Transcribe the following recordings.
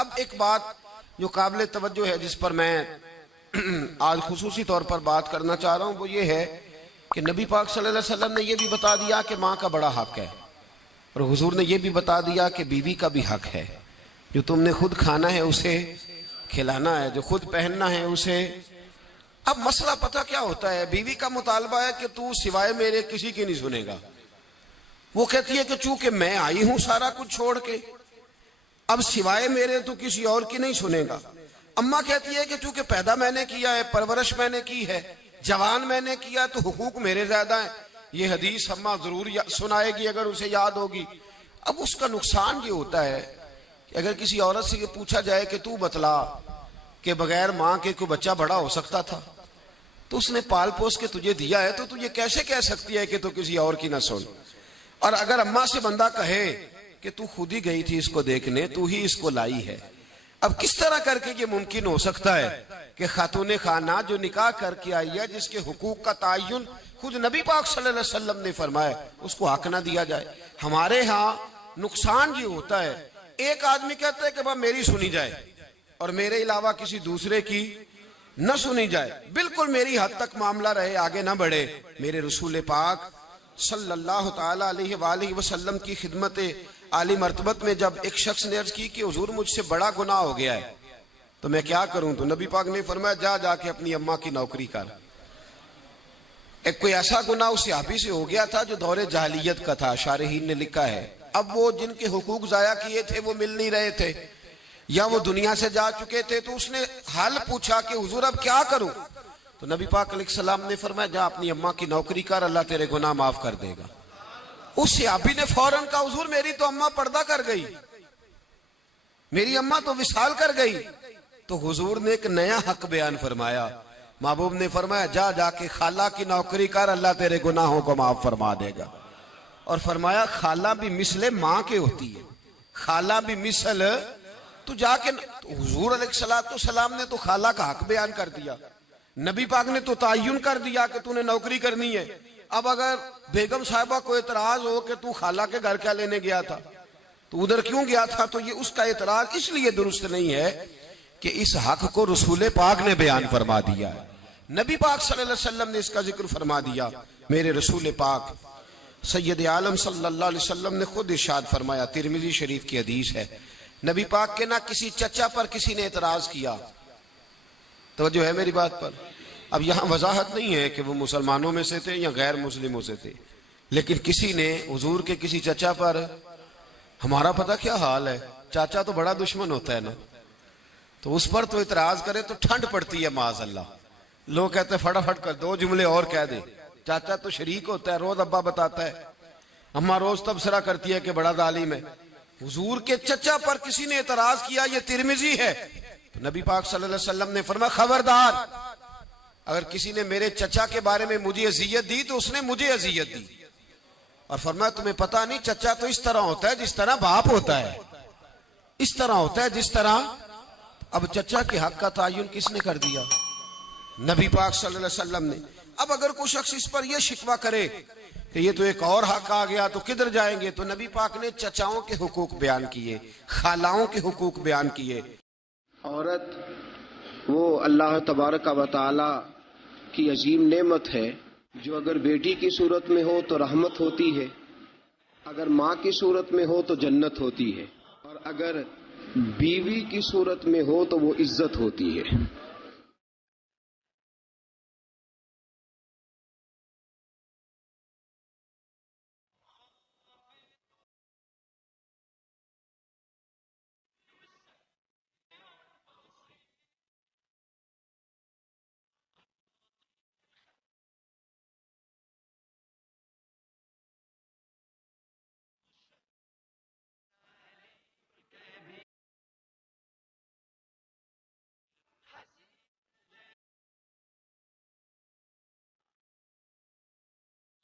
اب ایک بات جو قابل توجہ ہے، جس پر میں آج خصوصی طور پر بات کرنا چاہ رہا ہوں، وہ یہ ہے کہ نبی پاک صلی اللہ علیہ وسلم نے یہ بھی بتا دیا کہ ماں کا بڑا حق ہے، اور حضور نے یہ بھی بتا دیا کہ بیوی کا بھی حق ہے۔ جو تم نے خود کھانا ہے اسے کھلانا ہے، جو خود پہننا ہے اسے۔ اب مسئلہ پتہ کیا ہوتا ہے، بیوی کا مطالبہ ہے کہ تو سوائے میرے کسی کی نہیں سنے گا۔ وہ کہتی ہے کہ چونکہ میں آئی ہوں سارا کچھ چھوڑ کے، اب سوائے میرے تو کسی اور کی نہیں سنے گا۔ اماں کہتی ہے کہ چونکہ پیدا میں نے کیا ہے، پرورش میں نے کی ہے، جوان میں نے کیا، تو حقوق میرے زیادہ ہیں۔ یہ حدیث اماں ضرور سنائے گی اگر اسے یاد ہوگی۔ اب اس کا نقصان یہ ہوتا ہے کہ اگر کسی عورت سے یہ پوچھا جائے کہ تو بتلا کہ بغیر ماں کے کوئی بچہ بڑا ہو سکتا تھا، تو اس نے پال پوس کے تجھے دیا ہے، تو یہ کیسے کہہ سکتی ہے کہ تو کسی اور کی نہ سن؟ اور اگر اماں سے بندہ کہے کہ تو خود ہی گئی تھی اس کو دیکھنے، تو ہی اس کو لائی ہے، اب کس طرح کر کے یہ ممکن ہو سکتا ہے کہ خاتون خانہ جو نکاح کر کے آئی ہے، جس کے حقوق کا تعین خود نبی پاک صلی اللہ علیہ وسلم نے فرمایا، اس کو حق نہ دیا جائے؟ ہمارے ہاں نقصان یہ ہوتا ہے، ایک آدمی کہتا ہے کہ بھائی میری سنی جائے اور میرے علاوہ کسی دوسرے کی نہ سنی جائے، بالکل میری حد تک معاملہ رہے، آگے نہ بڑھے۔ میرے رسول پاک صلی اللہ تعالی علیہ وآلہ وسلم کی خدمت عالی مرتبت میں جب ایک شخص نے عرض کی کہ حضور مجھ سے بڑا گناہ ہو گیا ہے، تو میں کیا کروں؟ تو نبی پاک نے فرمایا جا کے اپنی اماں کی نوکری کر۔ ایک کوئی ایسا گناہ اس صحابی سے ہو گیا تھا جو دور جاہلیت کا تھا، شارحین نے لکھا ہے۔ اب وہ جن کے حقوق ضائع کیے تھے وہ مل نہیں رہے تھے، یا وہ دنیا سے جا چکے تھے، تو اس نے حال پوچھا کہ حضور اب کیا کروں؟ تو نبی پاک علیہ السلام نے فرمایا جا اپنی اماں کی نوکری کر، اللہ تیرے گناہ معاف کر دے گا۔ اس صحابی نے فوراً کہا حضور میری تو اماں پردہ کر گئی، میری اماں تو وصال کر گئی۔ تو حضور نے ایک نیا حق بیان فرمایا، محبوب نے فرمایا جا کے خالہ کی نوکری کر، اللہ تیرے گناہوں کو معاف فرما دے گا۔ اور فرمایا خالہ بھی مثل ماں کے ہوتی ہے، خالہ بھی مثل، تو جا کے حضور علیہ السلام نے تو خالہ کا حق بیان کر دیا، نبی پاک نے تو تعین کر دیا کہ تو نے نوکری کرنی ہے۔ اب اگر بیگم صاحبہ کو اعتراض ہو کہ تو خالہ کے گھر کیا لینے گیا تھا، تو ادھر کیوں گیا تھا، تو یہ اس کا اعتراض اس لیے درست نہیں ہے کہ اس حق کو رسول پاک نے بیان فرما دیا ہے، نبی پاک صلی اللہ علیہ وسلم نے اس کا ذکر فرما دیا۔ میرے رسول پاک سید عالم صلی اللہ علیہ وسلم نے خود ارشاد فرمایا، ترمذی شریف کی حدیث ہے، نبی پاک کے نہ کسی چچا پر کسی نے اعتراض کیا۔ توجہ ہے میری بات پر؟ اب یہاں وضاحت نہیں ہے کہ وہ مسلمانوں میں سے تھے یا غیر مسلموں سے تھے، لیکن کسی نے حضور کے کسی چچا پر، ہمارا پتہ کیا حال ہے، چاچا تو بڑا دشمن ہوتا ہے نا، تو اس پر تو اعتراض کرے تو ٹھنڈ پڑتی ہے معاذ اللہ۔ لوگ کہتے ہیں فٹافٹ کر دو جملے اور کہہ دے، چاچا تو شریک ہوتا ہے، روز ابا بتاتا ہے، اماں روز تبصرہ کرتی ہے کہ بڑا ظالم ہے۔ حضور کے چچا پر کسی نے اعتراض کیا، یہ ترمذی ہے، تو نبی پاک صلی اللہ علیہ وسلم نے فرمایا خبردار، اگر کسی نے میرے چچا کے بارے میں مجھے اذیت دی تو اس نے مجھے اذیت دی۔ اور فرمایا تمہیں پتہ نہیں چچا تو اس طرح ہوتا ہے جس طرح باپ ہوتا ہے، اس طرح ہوتا ہے جس طرح۔ اب چچا کے حق کا تعین کس نے کر دیا؟ نبی پاک صلی اللہ علیہ وسلم نے۔ اب اگر کوئی شخص اس پر یہ شکوہ کرے کہ یہ تو ایک اور حق آ گیا تو کدھر جائیں گے، تو نبی پاک نے چچاؤں کے حقوق بیان کیے، خالاؤں کے حقوق بیان کیے۔ عورت وہ اللہ تبارک و تعالی کی عظیم نعمت ہے جو اگر بیٹی کی صورت میں ہو تو رحمت ہوتی ہے، اگر ماں کی صورت میں ہو تو جنت ہوتی ہے، اور اگر بیوی کی صورت میں ہو تو وہ عزت ہوتی ہے۔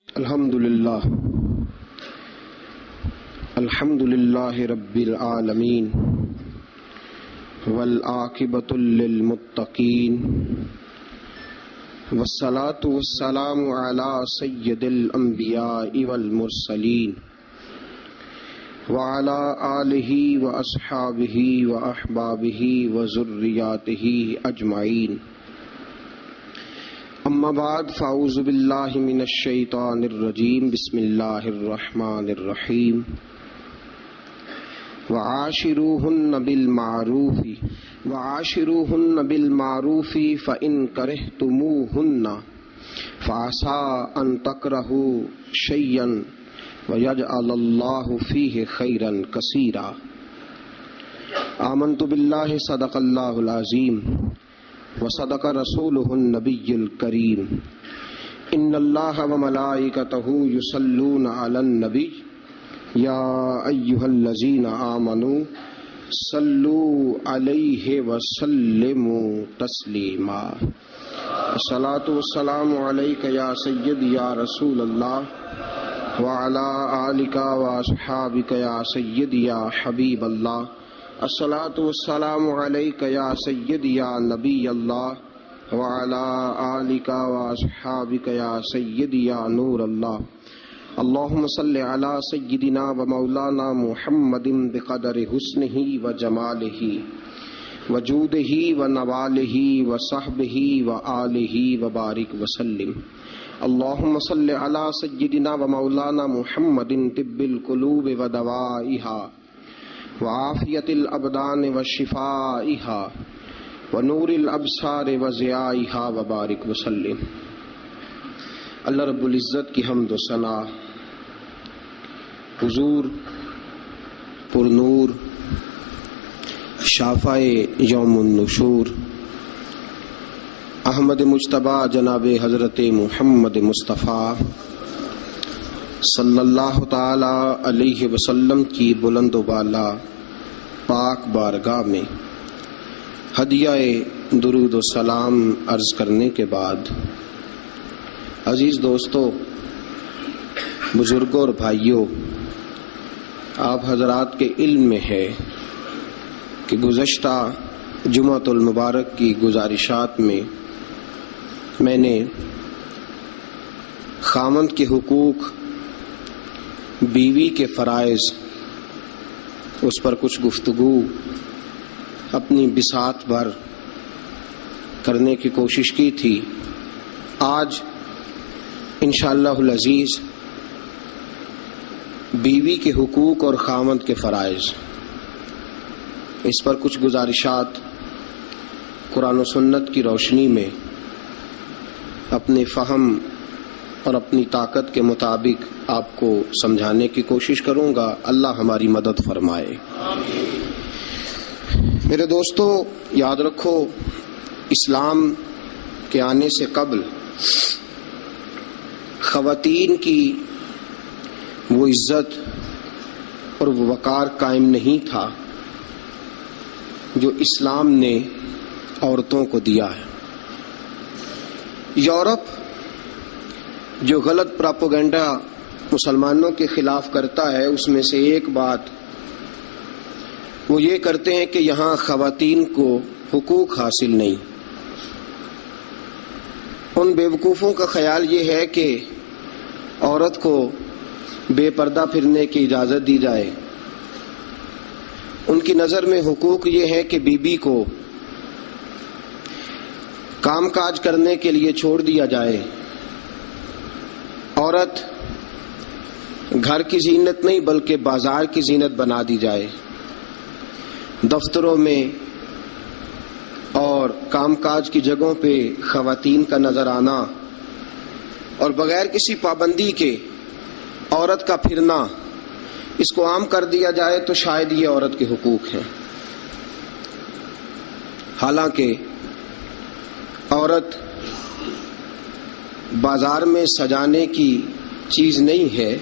الحمد للہ رب العالمین والعاقبۃ للمتقین والصلاة والسلام علی سید الانبیاء والمرسلین وعلى آله وأصحابه وأحبابه وذرياته أجمعين أما بعد فأعوذ بالله من الشيطان الرجيم بسم الله الرحمن الرحيم وعاشروهن بالمعروف فإن كرهتموهن فعسى أن تكرهوا شيئا ويجعل الله فيه خيرا كثيرا آمنت بالله صدق الله العظيم وصدق رسوله النبي الكريم إن الله وملائكته يصلون على النبي يا أيها الذين آمنوا صلوا عليه وسلموا تسليما الصلاة والسلام عليك يا سيدي يا رسول الله وعلى آلك وأصحابك يا سيدي يا حبيب الله الصلاة والسلام عليك يا سيدي يا نبي الله وعلى آلك وأصحابك يا سيدي يا نور الله اللهم صل على سيدنا ومولانا محمد بقدر حسنه وجماله وجوده ونواله وصحبه وآله وبارك وسلم اللهم صل على سيدنا ومولانا محمد طب القلوب ودوائها وعافية الأبدان وشفائها ونور الأبصار وضيائها وبارك وسلم۔ اللہ رب العزت کی حمد و ثنا حضور پر نور شافع یوم النشور احمد مجتبیٰ جناب حضرت محمد مصطفیٰ صلی اللہ تعالی علیہ وسلم کی بلند و بالا پاک بارگاہ میں ہدیہ درود و سلام عرض کرنے کے بعد، عزیز دوستو، بزرگوں اور بھائیوں، آپ حضرات کے علم میں ہے کہ گزشتہ جمعۃ المبارک کی گزارشات میں نے خاوند کے حقوق، بیوی کے فرائض، اس پر کچھ گفتگو اپنی بساط بھر کرنے کی کوشش کی تھی۔ آج انشاءاللہ العزیز بیوی کے حقوق اور خاوند کے فرائض، اس پر کچھ گزارشات قرآن و سنت کی روشنی میں اپنے فہم اور اپنی طاقت کے مطابق آپ کو سمجھانے کی کوشش کروں گا۔ اللہ ہماری مدد فرمائے۔ میرے دوستو، یاد رکھو، اسلام کے آنے سے قبل خواتین کی وہ عزت اور وہ وقار قائم نہیں تھا جو اسلام نے عورتوں کو دیا ہے۔ یورپ جو غلط پراپوگنڈا مسلمانوں کے خلاف کرتا ہے، اس میں سے ایک بات وہ یہ کرتے ہیں کہ یہاں خواتین کو حقوق حاصل نہیں۔ ان بیوقوفوں کا خیال یہ ہے کہ عورت کو بے پردہ پھرنے کی اجازت دی جائے۔ ان کی نظر میں حقوق یہ ہے کہ بیوی کو کام کاج کرنے کے لیے چھوڑ دیا جائے۔ عورت گھر کی زینت نہیں بلکہ بازار کی زینت بنا دی جائے۔ دفتروں میں اور کام کاج کی جگہوں پہ خواتین کا نظر آنا اور بغیر کسی پابندی کے عورت کا پھرنا، اس کو عام کر دیا جائے تو شاید یہ عورت کے حقوق ہیں۔ حالانکہ عورت بازار میں سجانے کی چیز نہیں ہے۔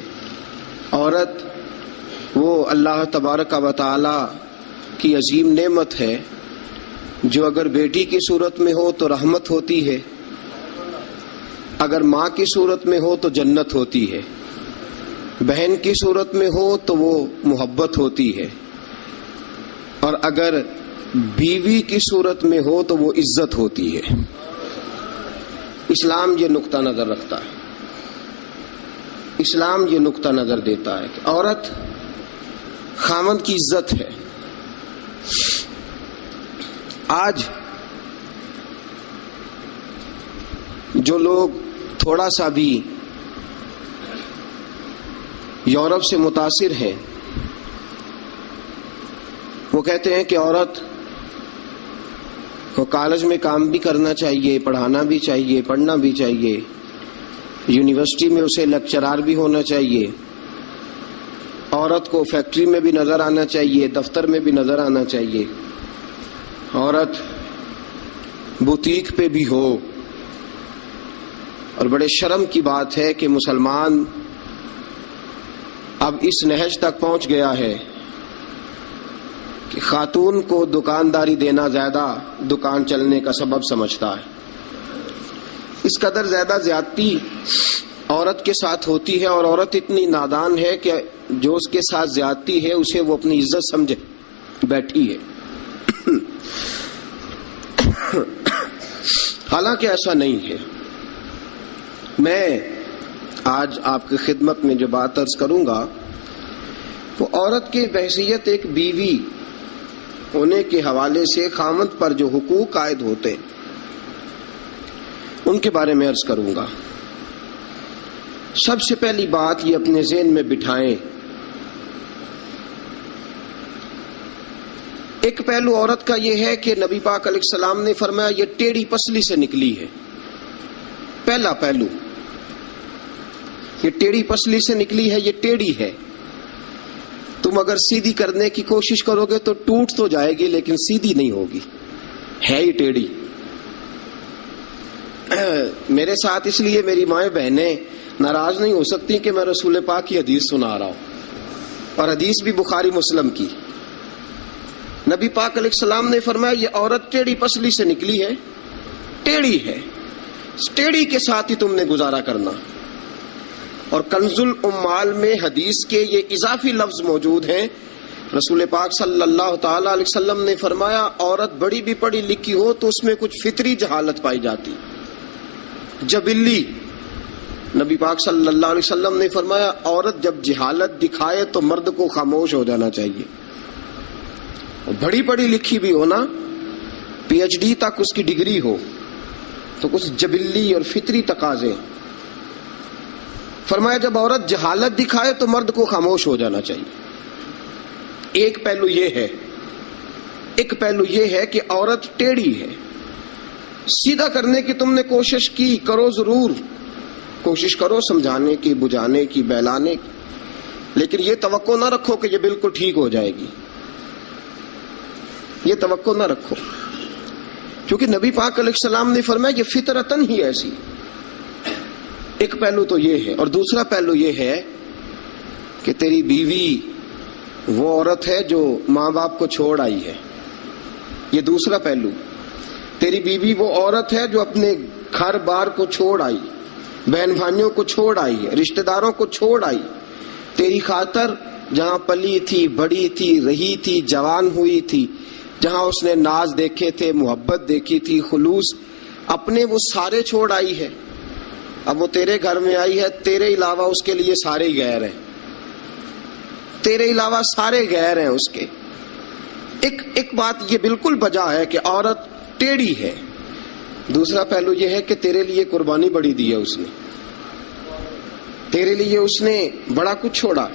عورت وہ اللہ تبارک و تعالی کی عظیم نعمت ہے جو اگر بیٹی کی صورت میں ہو تو رحمت ہوتی ہے، اگر ماں کی صورت میں ہو تو جنت ہوتی ہے، بہن کی صورت میں ہو تو وہ محبت ہوتی ہے، اور اگر بیوی کی صورت میں ہو تو وہ عزت ہوتی ہے۔ اسلام یہ نقطہ نظر رکھتا ہے، اسلام یہ نقطہ نظر دیتا ہے کہ عورت خاوند کی عزت ہے. آج جو لوگ تھوڑا سا بھی یورپ سے متاثر ہیں وہ کہتے ہیں کہ عورت کو کالج میں کام بھی کرنا چاہیے، پڑھانا بھی چاہیے، پڑھنا بھی چاہیے، یونیورسٹی میں اسے لیکچرار بھی ہونا چاہیے، عورت کو فیکٹری میں بھی نظر آنا چاہیے، دفتر میں بھی نظر آنا چاہیے، عورت بوتیک پہ بھی ہو. اور بڑے شرم کی بات ہے کہ مسلمان اب اس نہج تک پہنچ گیا ہے کہ خاتون کو دکانداری دینا زیادہ دکان چلنے کا سبب سمجھتا ہے. اس قدر زیادہ زیادتی عورت کے ساتھ ہوتی ہے، اور عورت اتنی نادان ہے کہ جو اس کے ساتھ زیادتی ہے اسے وہ اپنی عزت سمجھے بیٹھی ہے. حالانکہ ایسا نہیں ہے. میں آج آپ کی خدمت میں جو بات عرض کروں گا وہ عورت کی بحیثیت ایک بیوی ہونے کے حوالے سے خاوند پر جو حقوق عائد ہوتے ہیں ان کے بارے میں عرض کروں گا. سب سے پہلی بات یہ اپنے ذہن میں بٹھائیں، ایک پہلو عورت کا یہ ہے کہ نبی پاک علیہ السلام نے فرمایا یہ ٹیڑھی پسلی سے نکلی ہے. پہلا پہلو یہ ٹیڑھی پسلی سے نکلی ہے، یہ ٹیڑھی ہے. تم اگر سیدھی کرنے کی کوشش کرو گے تو ٹوٹ تو جائے گی لیکن سیدھی نہیں ہوگی، ہے ہی ٹیڑھی. میرے ساتھ اس لیے میری مائیں بہنیں ناراض نہیں ہو سکتی کہ میں رسول پاک کی حدیث سنا رہا ہوں، اور حدیث بھی بخاری مسلم کی. نبی پاک علیہ السلام نے فرمایا یہ عورت ٹیڑھی پسلی سے نکلی ہے، ٹیڑھی ہے، اس ٹیڑھی کے ساتھ ہی تم نے گزارا کرنا. اور کنز الاموال میں حدیث کے یہ اضافی لفظ موجود ہیں. رسول پاک صلی اللہ تعالی علیہ وسلم نے فرمایا عورت بڑی بھی پڑھی لکھی ہو تو اس میں کچھ فطری جہالت پائی جاتی، جبلی. نبی پاک صلی اللہ علیہ وسلم نے فرمایا عورت جب جہالت دکھائے تو مرد کو خاموش ہو جانا چاہیے. بڑی پڑھی لکھی بھی ہونا، پی ایچ ڈی تک اس کی ڈگری ہو تو کچھ جبلی اور فطری تقاضے. فرمایا جب عورت جہالت دکھائے تو مرد کو خاموش ہو جانا چاہیے. ایک پہلو یہ ہے کہ عورت ٹیڑھی ہے. سیدھا کرنے کی تم نے کوشش کی، کرو، ضرور کوشش کرو سمجھانے کی، بجھانے کی، بہلانے کی، لیکن یہ توقع نہ رکھو کہ یہ بالکل ٹھیک ہو جائے گی. یہ توقع نہ رکھو، کیونکہ نبی پاک علیہ السلام نے فرمایا یہ فطرتاً ہی ایسی. ایک پہلو تو یہ ہے. اور دوسرا پہلو یہ ہے کہ تیری بیوی وہ عورت ہے جو ماں باپ کو چھوڑ آئی ہے. یہ دوسرا پہلو. تیری بیوی وہ عورت ہے جو اپنے گھر بار کو چھوڑ آئی، بہن بھائیوں کو چھوڑ آئی ہے، رشتہ داروں کو چھوڑ آئی، تیری خاطر جہاں پلی تھی، بڑی تھی، رہی تھی، جوان ہوئی تھی، جہاں اس نے ناز دیکھے تھے، محبت دیکھی تھی، خلوص، اپنے وہ سارے چھوڑ آئی ہے. اب وہ تیرے گھر میں آئی ہے، تیرے علاوہ اس کے لیے سارے غیر ہیں، تیرے علاوہ سارے غیر ہیں اس کے. ایک بات یہ بالکل بجا ہے کہ عورت ٹیڑھی ہے. دوسرا پہلو یہ ہے کہ تیرے لیے قربانی بڑی دی ہے اس نے، تیرے لیے اس نے بڑا کچھ چھوڑا.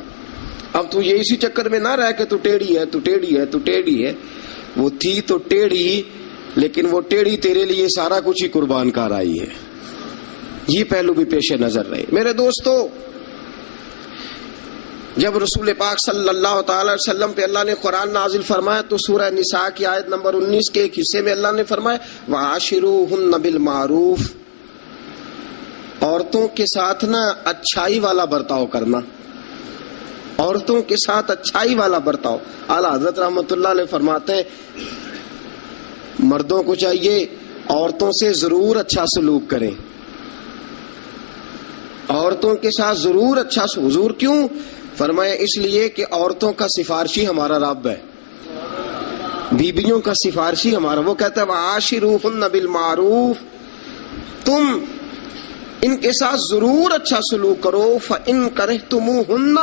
اب تو یہ اسی چکر میں نہ رہ کہ تو ٹیڑھی ہے، تو ٹیڑھی ہے، تو ٹیڑھی ہے. وہ تھی تو ٹیڑھی، لیکن وہ ٹیڑھی تیرے لیے سارا کچھ ہی قربان کر آئی ہے. یہ پہلو بھی پیش نظر رہے. میرے دوستو، جب رسول پاک صلی اللہ تعالی وسلم پہ اللہ نے قرآن نازل فرمایا تو سورہ نساء کی آیت نمبر 19 کے ایک حصے میں اللہ نے فرمایا وَعَاشِرُوهُنَّ بِالْمَعْرُوفِ، عورتوں کے ساتھ نا اچھائی والا برتاؤ کرنا، عورتوں کے ساتھ اچھائی والا برتاؤ. اعلیٰ حضرت رحمۃ اللہ علیہ فرماتے ہیں مردوں کو چاہیے عورتوں سے ضرور اچھا سلوک کریں، عورتوں کے ساتھ ضرور اچھا سلوک. حضور کیوں؟ فرمایا اس لیے کہ عورتوں کا سفارشی ہمارا رب ہے، بیبیوں کا سفارشی ہمارا. وہ کہتا ہے وَعَاشِرُوهُنَّ بِالْمَعْرُوفِ، تم ان کے ساتھ ضرور اچھا سلوک کرو. فَإِن كَرِهْتُمُوهُنَّ،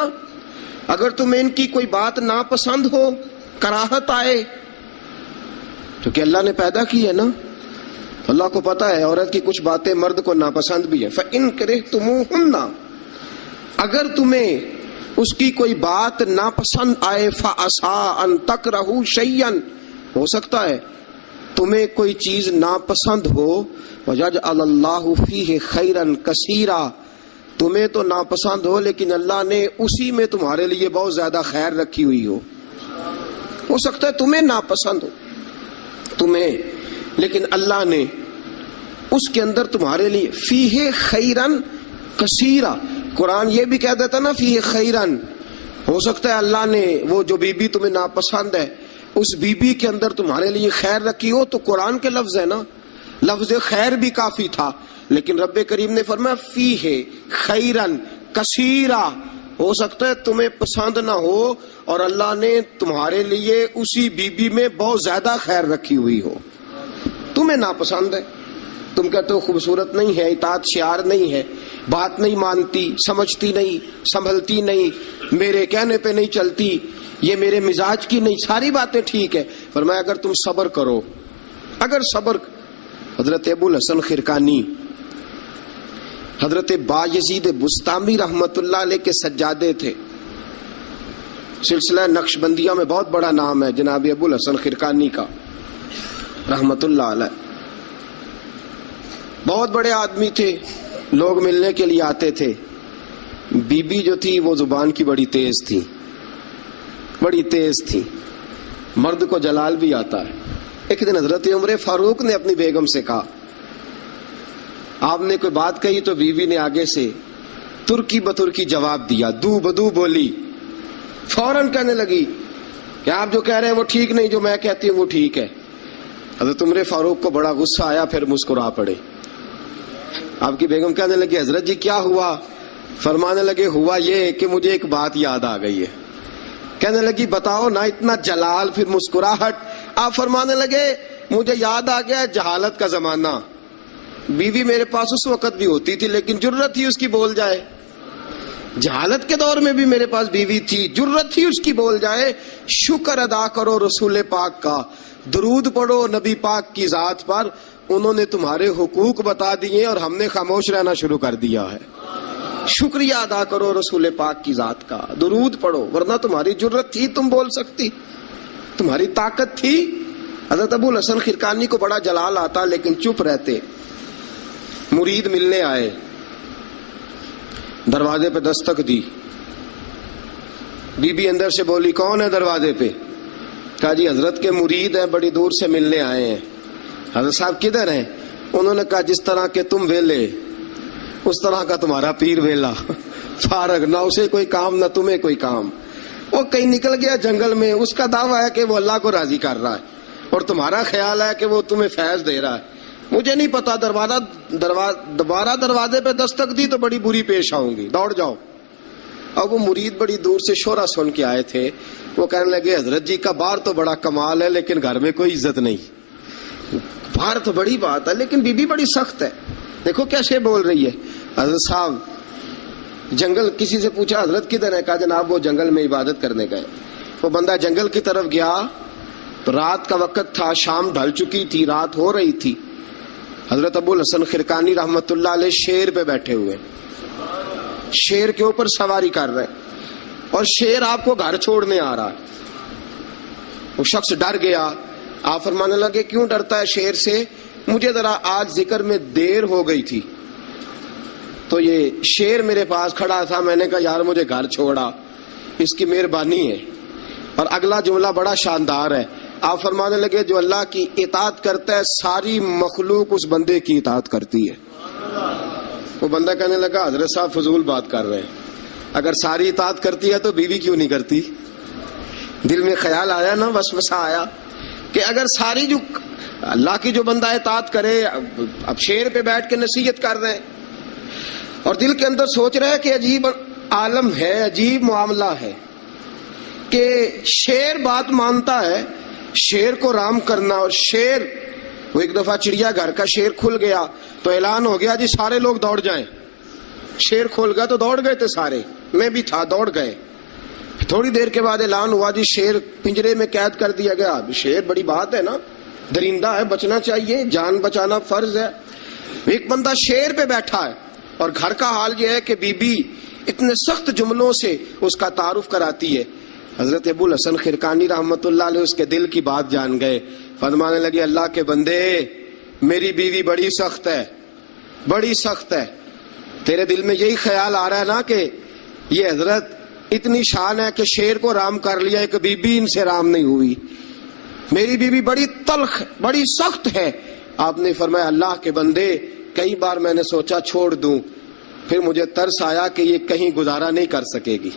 اگر تمہیں ان کی کوئی بات ناپسند ہو، کراہت آئے، تو کہ اللہ نے پیدا کی ہے نا، اللہ کو پتا ہے عورت کی کچھ باتیں مرد کو ناپسند بھی ہے. فَإِن كَرِهْتُمُوهُنَّ، اگر تمہیں اس کی کوئی بات ناپسند آئے، فَعَسَىٰ أَن تَكْرَهُوا شَيْئًا، ہو سکتا ہے تمہیں کوئی چیز ناپسند ہو، وَيَجْعَلَ اللَّهُ فِيهِ خَيْرًا كَثِيرًا، تمہیں تو ناپسند ہو لیکن اللہ نے اسی میں تمہارے لیے بہت زیادہ خیر رکھی ہوئی ہو سکتا ہے تمہیں ناپسند ہو تمہیں، لیکن اللہ نے اس کے اندر تمہارے لیے فیہ خیرن کثیرا، قرآن یہ بھی کہہ دیتا نا فیہ خیرن، ہو سکتا ہے اللہ نے وہ جو بیوی تمہیں ناپسند ہے اس بیوی کے اندر تمہارے لیے خیر رکھی ہو. تو قرآن کے لفظ ہے نا، لفظ خیر بھی کافی تھا، لیکن رب کریم نے فرمایا فیہ خیرن کثیرا، ہو سکتا ہے تمہیں پسند نہ ہو اور اللہ نے تمہارے لیے اسی بیوی میں بہت زیادہ خیر رکھی ہوئی ہو. تمہیں ناپسند ہے، تم کہتے ہو خوبصورت نہیں ہے، اطاعت شعار نہیں ہے، بات نہیں مانتی، سمجھتی نہیں، سنبھلتی نہیں، میرے کہنے پہ نہیں چلتی، یہ میرے مزاج کی نہیں، ساری باتیں ٹھیک ہے. فرمایا اگر تم صبر کرو، اگر صبر. حضرت ابو الحسن خرقانی، حضرت بایزید بستامی رحمت اللہ علیہ کے سجادے تھے. سلسلہ نقشبندیہ میں بہت بڑا نام ہے جناب ابو الحسن خرقانی کا رحمت اللہ علیہ. بہت بڑے آدمی تھے، لوگ ملنے کے لیے آتے تھے. بی بی جو تھی وہ زبان کی بڑی تیز تھی، بڑی تیز تھی، مرد کو جلال بھی آتا ہے. ایک دن حضرت عمر فاروق نے اپنی بیگم سے کہا، آپ نے کوئی بات کہی تو بیوی نے آگے سے ترکی بترکی جواب دیا، دو بدو بولی، فوراً کہنے لگی کہ آپ جو کہہ رہے ہیں وہ ٹھیک نہیں، جو میں کہتی ہوں وہ ٹھیک ہے. حضرت عمر فاروق کو بڑا غصہ آیا، پھر مسکرا پڑے. آپ کی بیگم کہنے لگی حضرت جی کیا ہوا؟ فرمانے لگے ہوا یہ کہ مجھے ایک بات یاد آ گئی ہے. کہنے لگی بتاؤ نا. اتنا جلال پھر مسکراہٹ. آپ فرمانے لگے مجھے یاد آ گیا جہالت کا زمانہ، بیوی میرے پاس اس وقت بھی ہوتی تھی لیکن جرت تھی اس کی بول جائے. جہالت کے دور میں بھی میرے پاس بیوی تھی، جرت تھی اس کی بول جائے. شکر ادا کرو رسول پاک کا، درود پڑھو نبی پاک کی ذات پر، انہوں نے تمہارے حقوق بتا دیے اور ہم نے خاموش رہنا شروع کر دیا ہے. شکریہ ادا کرو رسول پاک کی ذات کا، درود پڑھو، ورنہ تمہاری جرت تھی تم بول سکتی، تمہاری طاقت تھی. حضرت ابو الحسن خرقانی کو بڑا جلال آتا لیکن چپ رہتے. مرید ملنے آئے، دروازے پہ دستک دی. بی بی اندر سے بولی کون ہے دروازے پہ؟ کہا جی حضرت کے مرید ہیں، بڑی دور سے ملنے آئے ہیں. حضرت صاحب کدھر ہیں؟ انہوں نے کہا جس طرح کہ تم ویلے اس طرح کا تمہارا پیر ویلا، فارغ، نہ اسے کوئی کام نہ تمہیں کوئی کام. وہ کہیں نکل گیا جنگل میں، اس کا دعویٰ ہے کہ وہ اللہ کو راضی کر رہا ہے اور تمہارا خیال ہے کہ وہ تمہیں فیض دے رہا ہے. مجھے نہیں پتا، دوبارہ دروازے پہ دستک دی تو بڑی بری پیش آؤں گی، دوڑ جاؤ. اب وہ مرید بڑی دور سے شورا سن کے آئے تھے. وہ کہنے لگے حضرت جی کا باہر تو بڑا کمال ہے لیکن گھر میں کوئی عزت نہیں. باہر تو بڑی بات ہے لیکن بی بی بڑی سخت ہے، دیکھو کیسے بول رہی ہے. حضرت صاحب جنگل، کسی سے پوچھا حضرت کدھر ہے؟ کہا جناب وہ جنگل میں عبادت کرنے گئے. وہ بندہ جنگل کی طرف گیا تو رات کا وقت تھا، شام ڈھل چکی تھی، رات ہو رہی تھی. حضرت ابو الحسن خرقانی رحمت اللہ علیہ شیر پہ بیٹھے ہوئے، شیر کے اوپر سواری کر رہے اور شیر آپ کو گھر چھوڑنے آ رہا ہے. وہ شخص ڈر گیا. آپ فرمانے لگے کیوں ڈرتا ہے شیر سے؟ مجھے ذرا آج ذکر میں دیر ہو گئی تھی تو یہ شیر میرے پاس کھڑا تھا، میں نے کہا یار مجھے گھر چھوڑا، اس کی مہربانی ہے. اور اگلا جملہ بڑا شاندار ہے. آپ فرمانے لگے جو اللہ کی اطاعت کرتا ہے ساری مخلوق اس بندے کی اطاعت کرتی ہے. وہ بندہ کہنے لگا حضرت صاحب فضول بات کر رہے ہیں، اگر ساری اطاعت کرتی ہے تو بیوی کیوں نہیں کرتی؟ دل میں خیال آیا نا، وسوسہ آیا کہ اگر ساری جو اللہ کی جو بندہ اطاعت کرے، اب شیر پہ بیٹھ کے نصیحت کر رہے ہیں اور دل کے اندر سوچ رہے ہیں کہ عجیب عالم ہے، عجیب معاملہ ہے کہ شیر بات مانتا ہے، شیر کو رام کرنا. اور شیر، وہ ایک دفعہ چڑیا گھر کا شیر کھل گیا تو اعلان ہو گیا جی سارے لوگ دوڑ جائیں. شیر کھول گیا تو دوڑ گئے تھے سارے، میں بھی تھا، دوڑ گئے. تھوڑی دیر کے بعد اعلان ہوا جی شیر پنجرے میں قید کر دیا گیا. شیر بڑی بات ہے نا, درندہ ہے, بچنا چاہیے, جان بچانا فرض ہے. ایک بندہ شیر پہ بیٹھا ہے اور گھر کا حال یہ ہے کہ بی بی اتنے سخت جملوں سے اس کا تعارف کراتی ہے. حضرت ابو الحسن خرقانی رحمت اللہ علیہ اس کے دل کی بات جان گئے. فرمانے لگے اللہ کے بندے میری بیوی بڑی سخت ہے, بڑی سخت ہے. تیرے دل میں یہی خیال آ رہا ہے نا کہ یہ حضرت اتنی شان ہے کہ شیر کو رام کر لیا, ایک بی بی ان سے رام نہیں ہوئی. میری بیوی بڑی تلخ بڑی سخت ہے. آپ نے فرمایا اللہ کے بندے کئی بار میں نے سوچا چھوڑ دوں, پھر مجھے ترس آیا کہ یہ کہیں گزارا نہیں کر سکے گی,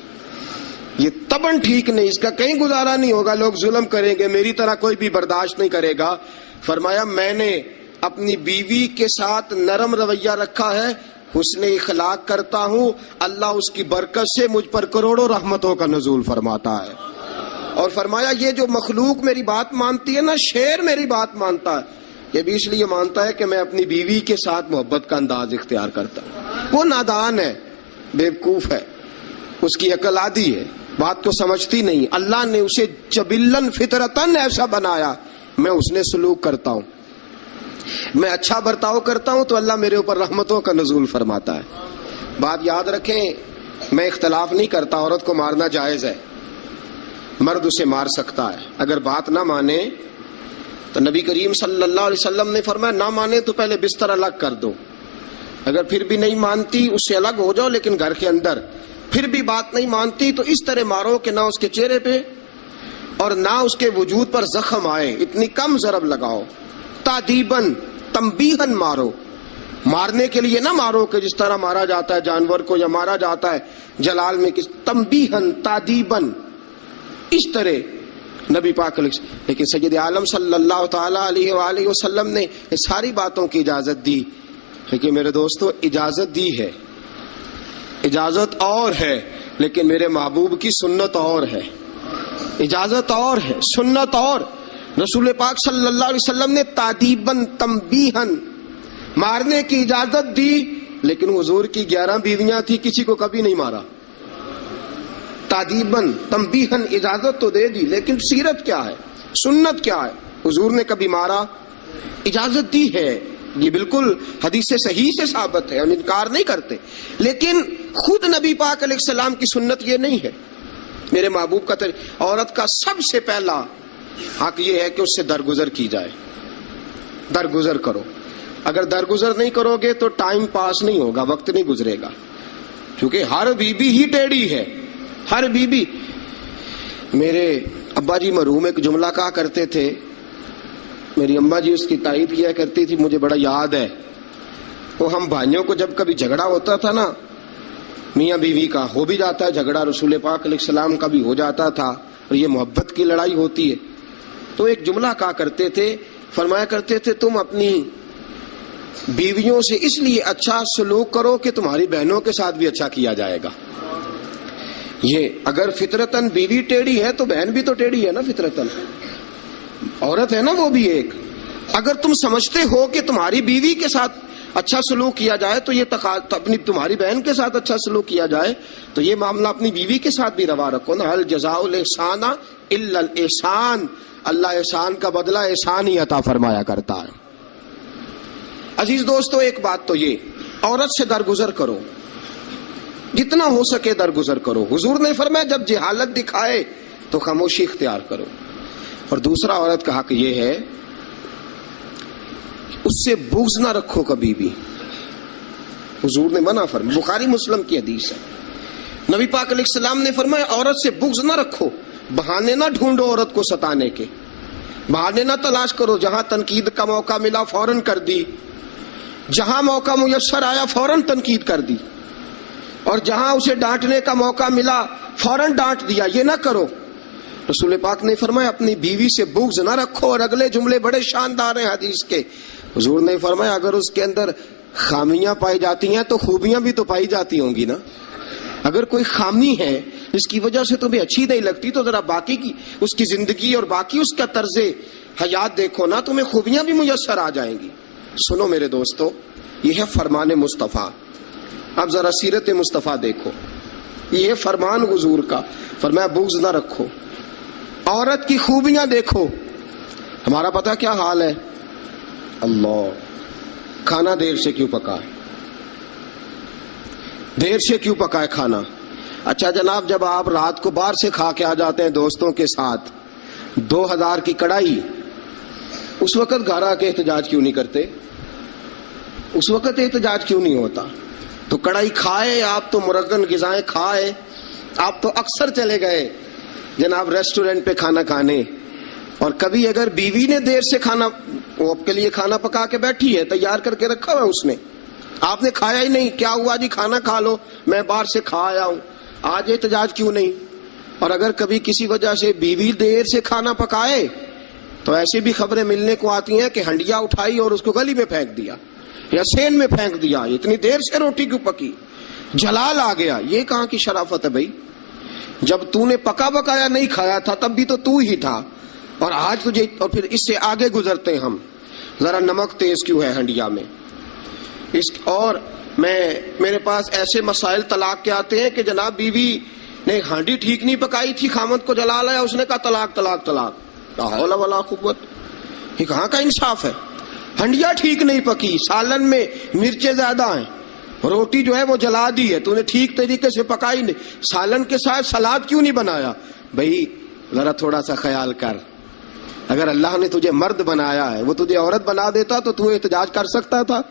یہ تبن ٹھیک نہیں, اس کا کہیں گزارا نہیں ہوگا, لوگ ظلم کریں گے, میری طرح کوئی بھی برداشت نہیں کرے گا. فرمایا میں نے اپنی بیوی کے ساتھ نرم رویہ رکھا ہے, حسن اخلاق کرتا ہوں, اللہ اس کی برکت سے مجھ پر کروڑوں رحمتوں کا نزول فرماتا ہے. اور فرمایا یہ جو مخلوق میری بات مانتی ہے نا, شیر میری بات مانتا ہے, یہ بھی اس لیے مانتا ہے کہ میں اپنی بیوی کے ساتھ محبت کا انداز اختیار کرتا ہوں. وہ نادان ہے, بیوقوف ہے, اس کی عقل آدھی ہے, بات کو سمجھتی نہیں. اللہ نے اسے جبلن فطرتن ایسا بنایا, میں اس نے سلوک کرتا ہوں, میں اچھا برتاؤ کرتا ہوں تو اللہ میرے اوپر رحمتوں کا نزول فرماتا ہے. بات یاد رکھیں, میں اختلاف نہیں کرتا, عورت کو مارنا جائز ہے, مرد اسے مار سکتا ہے. اگر بات نہ مانے تو نبی کریم صلی اللہ علیہ وسلم نے فرمایا نہ مانے تو پہلے بستر الگ کر دو, اگر پھر بھی نہیں مانتی اس سے الگ ہو جاؤ لیکن گھر کے اندر. پھر بھی بات نہیں مانتی تو اس طرح مارو کہ نہ اس کے چہرے پہ اور نہ اس کے وجود پر زخم آئے, اتنی کم ضرب لگاؤ. تادیباً تنبیہاً مارو, مارنے کے لیے نہ مارو کہ جس طرح مارا جاتا ہے جانور کو یا مارا جاتا ہے جلال میں, تنبیہاً تادیباً, اس طرح نبی پاک علیہ. لیکن سید عالم صلی اللہ تعالی علیہ وآلہ وسلم نے یہ ساری باتوں کی اجازت دی. لیکن میرے دوستو اجازت دی ہے, اجازت اور ہے, لیکن میرے محبوب کی سنت اور ہے. اجازت اور ہے, سنت اور. رسول پاک صلی اللہ علیہ وسلم نے تادیباً تنبیہاً مارنے کی اجازت دی, لیکن حضور کی 11 بیویاں تھی, کسی کو کبھی نہیں مارا. تادیباً تنبیہاً اجازت تو دے دی, لیکن سیرت کیا ہے, سنت کیا ہے, حضور نے کبھی مارا؟ اجازت دی ہے, یہ بالکل حدیث صحیح سے ثابت ہے, ہم انکار نہیں کرتے. لیکن خود نبی پاک علیہ السلام کی سنت یہ نہیں ہے. میرے محبوب کا عورت کا سب سے پہلا حق یہ ہے کہ اس سے درگزر کی جائے, درگزر کرو. اگر درگزر نہیں کرو گے تو ٹائم پاس نہیں ہوگا, وقت نہیں گزرے گا, کیونکہ ہر بی بی ہی ٹیڑھی ہے, ہر بی بی. میرے ابا جی مرحوم ایک جملہ کہا کرتے تھے, میری اماں جی اس کی تائید کیا کرتی تھی, مجھے بڑا یاد ہے. وہ ہم بھائیوں کو جب کبھی جھگڑا ہوتا تھا نا, میاں بیوی کا ہو بھی جاتا ہے جھگڑا, رسول پاک علیہ السلام کا بھی ہو جاتا تھا, اور یہ محبت کی لڑائی ہوتی ہے, تو ایک جملہ کہا کرتے تھے, فرمایا کرتے تھے تم اپنی بیویوں سے اس لیے اچھا سلوک کرو کہ تمہاری بہنوں کے ساتھ بھی اچھا کیا جائے گا. یہ اگر فطرتاً بیوی ٹیڑھی ہے تو بہن بھی تو ٹیڑھی ہے نا, فطرتاً عورت ہے نا وہ بھی ایک. اگر تم سمجھتے ہو کہ تمہاری بیوی کے ساتھ اچھا سلوک کیا جائے تو یہ اپنی تمہاری بہن کے ساتھ اچھا سلوک کیا جائے, تو یہ معاملہ اپنی بیوی کے ساتھ بھی روا رکھو نا. هل جزاء الاحسان الا الاحسان, اللہ احسان کا بدلہ احسان ہی عطا فرمایا کرتا ہے. عزیز دوستو ایک بات تو یہ, عورت سے درگزر کرو, جتنا ہو سکے درگزر کرو. حضور نے فرمایا جب جہالت دکھائے تو خاموشی اختیار کرو. اور دوسرا عورت کا حق یہ ہے اس سے بغض نہ رکھو کبھی بھی. حضور نے منع فرمایا, بخاری مسلم کی حدیث ہے, نبی پاک علیہ السلام نے فرمایا عورت سے بغض نہ رکھو, بہانے نہ ڈھونڈو عورت کو ستانے کے, بہانے نہ تلاش کرو. جہاں تنقید کا موقع ملا فوراً کر دی, جہاں موقع میسر آیا فوراً تنقید کر دی, اور جہاں اسے ڈانٹنے کا موقع ملا فوراً ڈانٹ دیا. یہ نہ کرو. رسول پاک نے فرمایا اپنی بیوی سے بغض نہ رکھو. اور اگلے جملے بڑے شاندار ہیں حدیث کے. حضور نے فرمایا اگر اس کے اندر خامیاں پائی جاتی ہیں تو خوبیاں بھی تو پائی جاتی ہوں گی نا. اگر کوئی خامی ہے جس کی وجہ سے تمہیں اچھی نہیں لگتی تو ذرا باقی کی اس کی زندگی اور باقی اس کا طرز حیات دیکھو نا, تمہیں خوبیاں بھی میسر آ جائیں گی. سنو میرے دوستو, یہ ہے فرمان مصطفیٰ. اب ذرا سیرت مصطفیٰ دیکھو, یہ فرمان حضور کا. فرمایا بغض نہ رکھو، عورت کی خوبیاں دیکھو۔ ہمارا پتہ کیا حال ہے؟ اللہ، کھانا دیر سے کیوں پکا ہے، دیر سے کیوں پکا ہے کھانا؟ اچھا جناب، جب آپ رات کو باہر سے کھا کے آ جاتے ہیں دوستوں کے ساتھ 2000 کی کڑائی، اس وقت گھر آ کے احتجاج کیوں نہیں کرتے؟ اس وقت احتجاج کیوں نہیں ہوتا؟ تو کڑائی کھائے آپ، تو مرغن غذائیں کھائے آپ، تو اکثر چلے گئے جناب ریسٹورنٹ پہ کھانا کھانے، اور کبھی اگر بیوی نے دیر سے کھانا، وہ آپ کے لیے کھانا پکا کے بیٹھی ہے، تیار کر کے رکھا ہوا اس نے، آپ نے کھایا ہی نہیں، کیا ہوا جی کھانا کھا لو، میں باہر سے کھا آیا ہوں، آج احتجاج کیوں نہیں؟ اور اگر کبھی کسی وجہ سے بیوی دیر سے کھانا پکائے تو ایسی بھی خبریں ملنے کو آتی ہیں کہ ہنڈیا اٹھائی اور اس کو گلی میں پھینک دیا یا سین میں پھینک دیا، اتنی دیر سے روٹی کیوں پکی، جلال آ گیا۔ یہ کہاں کی شرافت ہے بھائی؟ جب تو نے پکا پکایا نہیں کھایا تھا تب بھی تو ہی تھا، اور آج تجھے، اور پھر اس سے آگے گزرتے ہیں ہم، ذرا نمک تیز کیوں ہے ہنڈیا میں؟ اور میرے پاس ایسے مسائل طلاق کے آتے ہیں کہ جناب بیوی نے ہانڈی ٹھیک نہیں پکائی تھی، خامد کو جلال آیا، اس نے کہا طلاق طلاق طلاق، لا حول ولا قوت۔ یہ کہاں کا انصاف ہے؟ ہنڈیا ٹھیک نہیں پکی، سالن میں مرچیں زیادہ ہیں، روٹی جو ہے وہ جلا دی ہے، تو نے ٹھیک طریقے سے پکائی نہیں، سالن کے ساتھ سلاد کیوں نہیں بنایا؟ بھائی ذرا تھوڑا سا خیال کر، اگر اللہ نے تجھے مرد بنایا ہے، وہ تجھے عورت بنا دیتا تو احتجاج کر سکتا تھا؟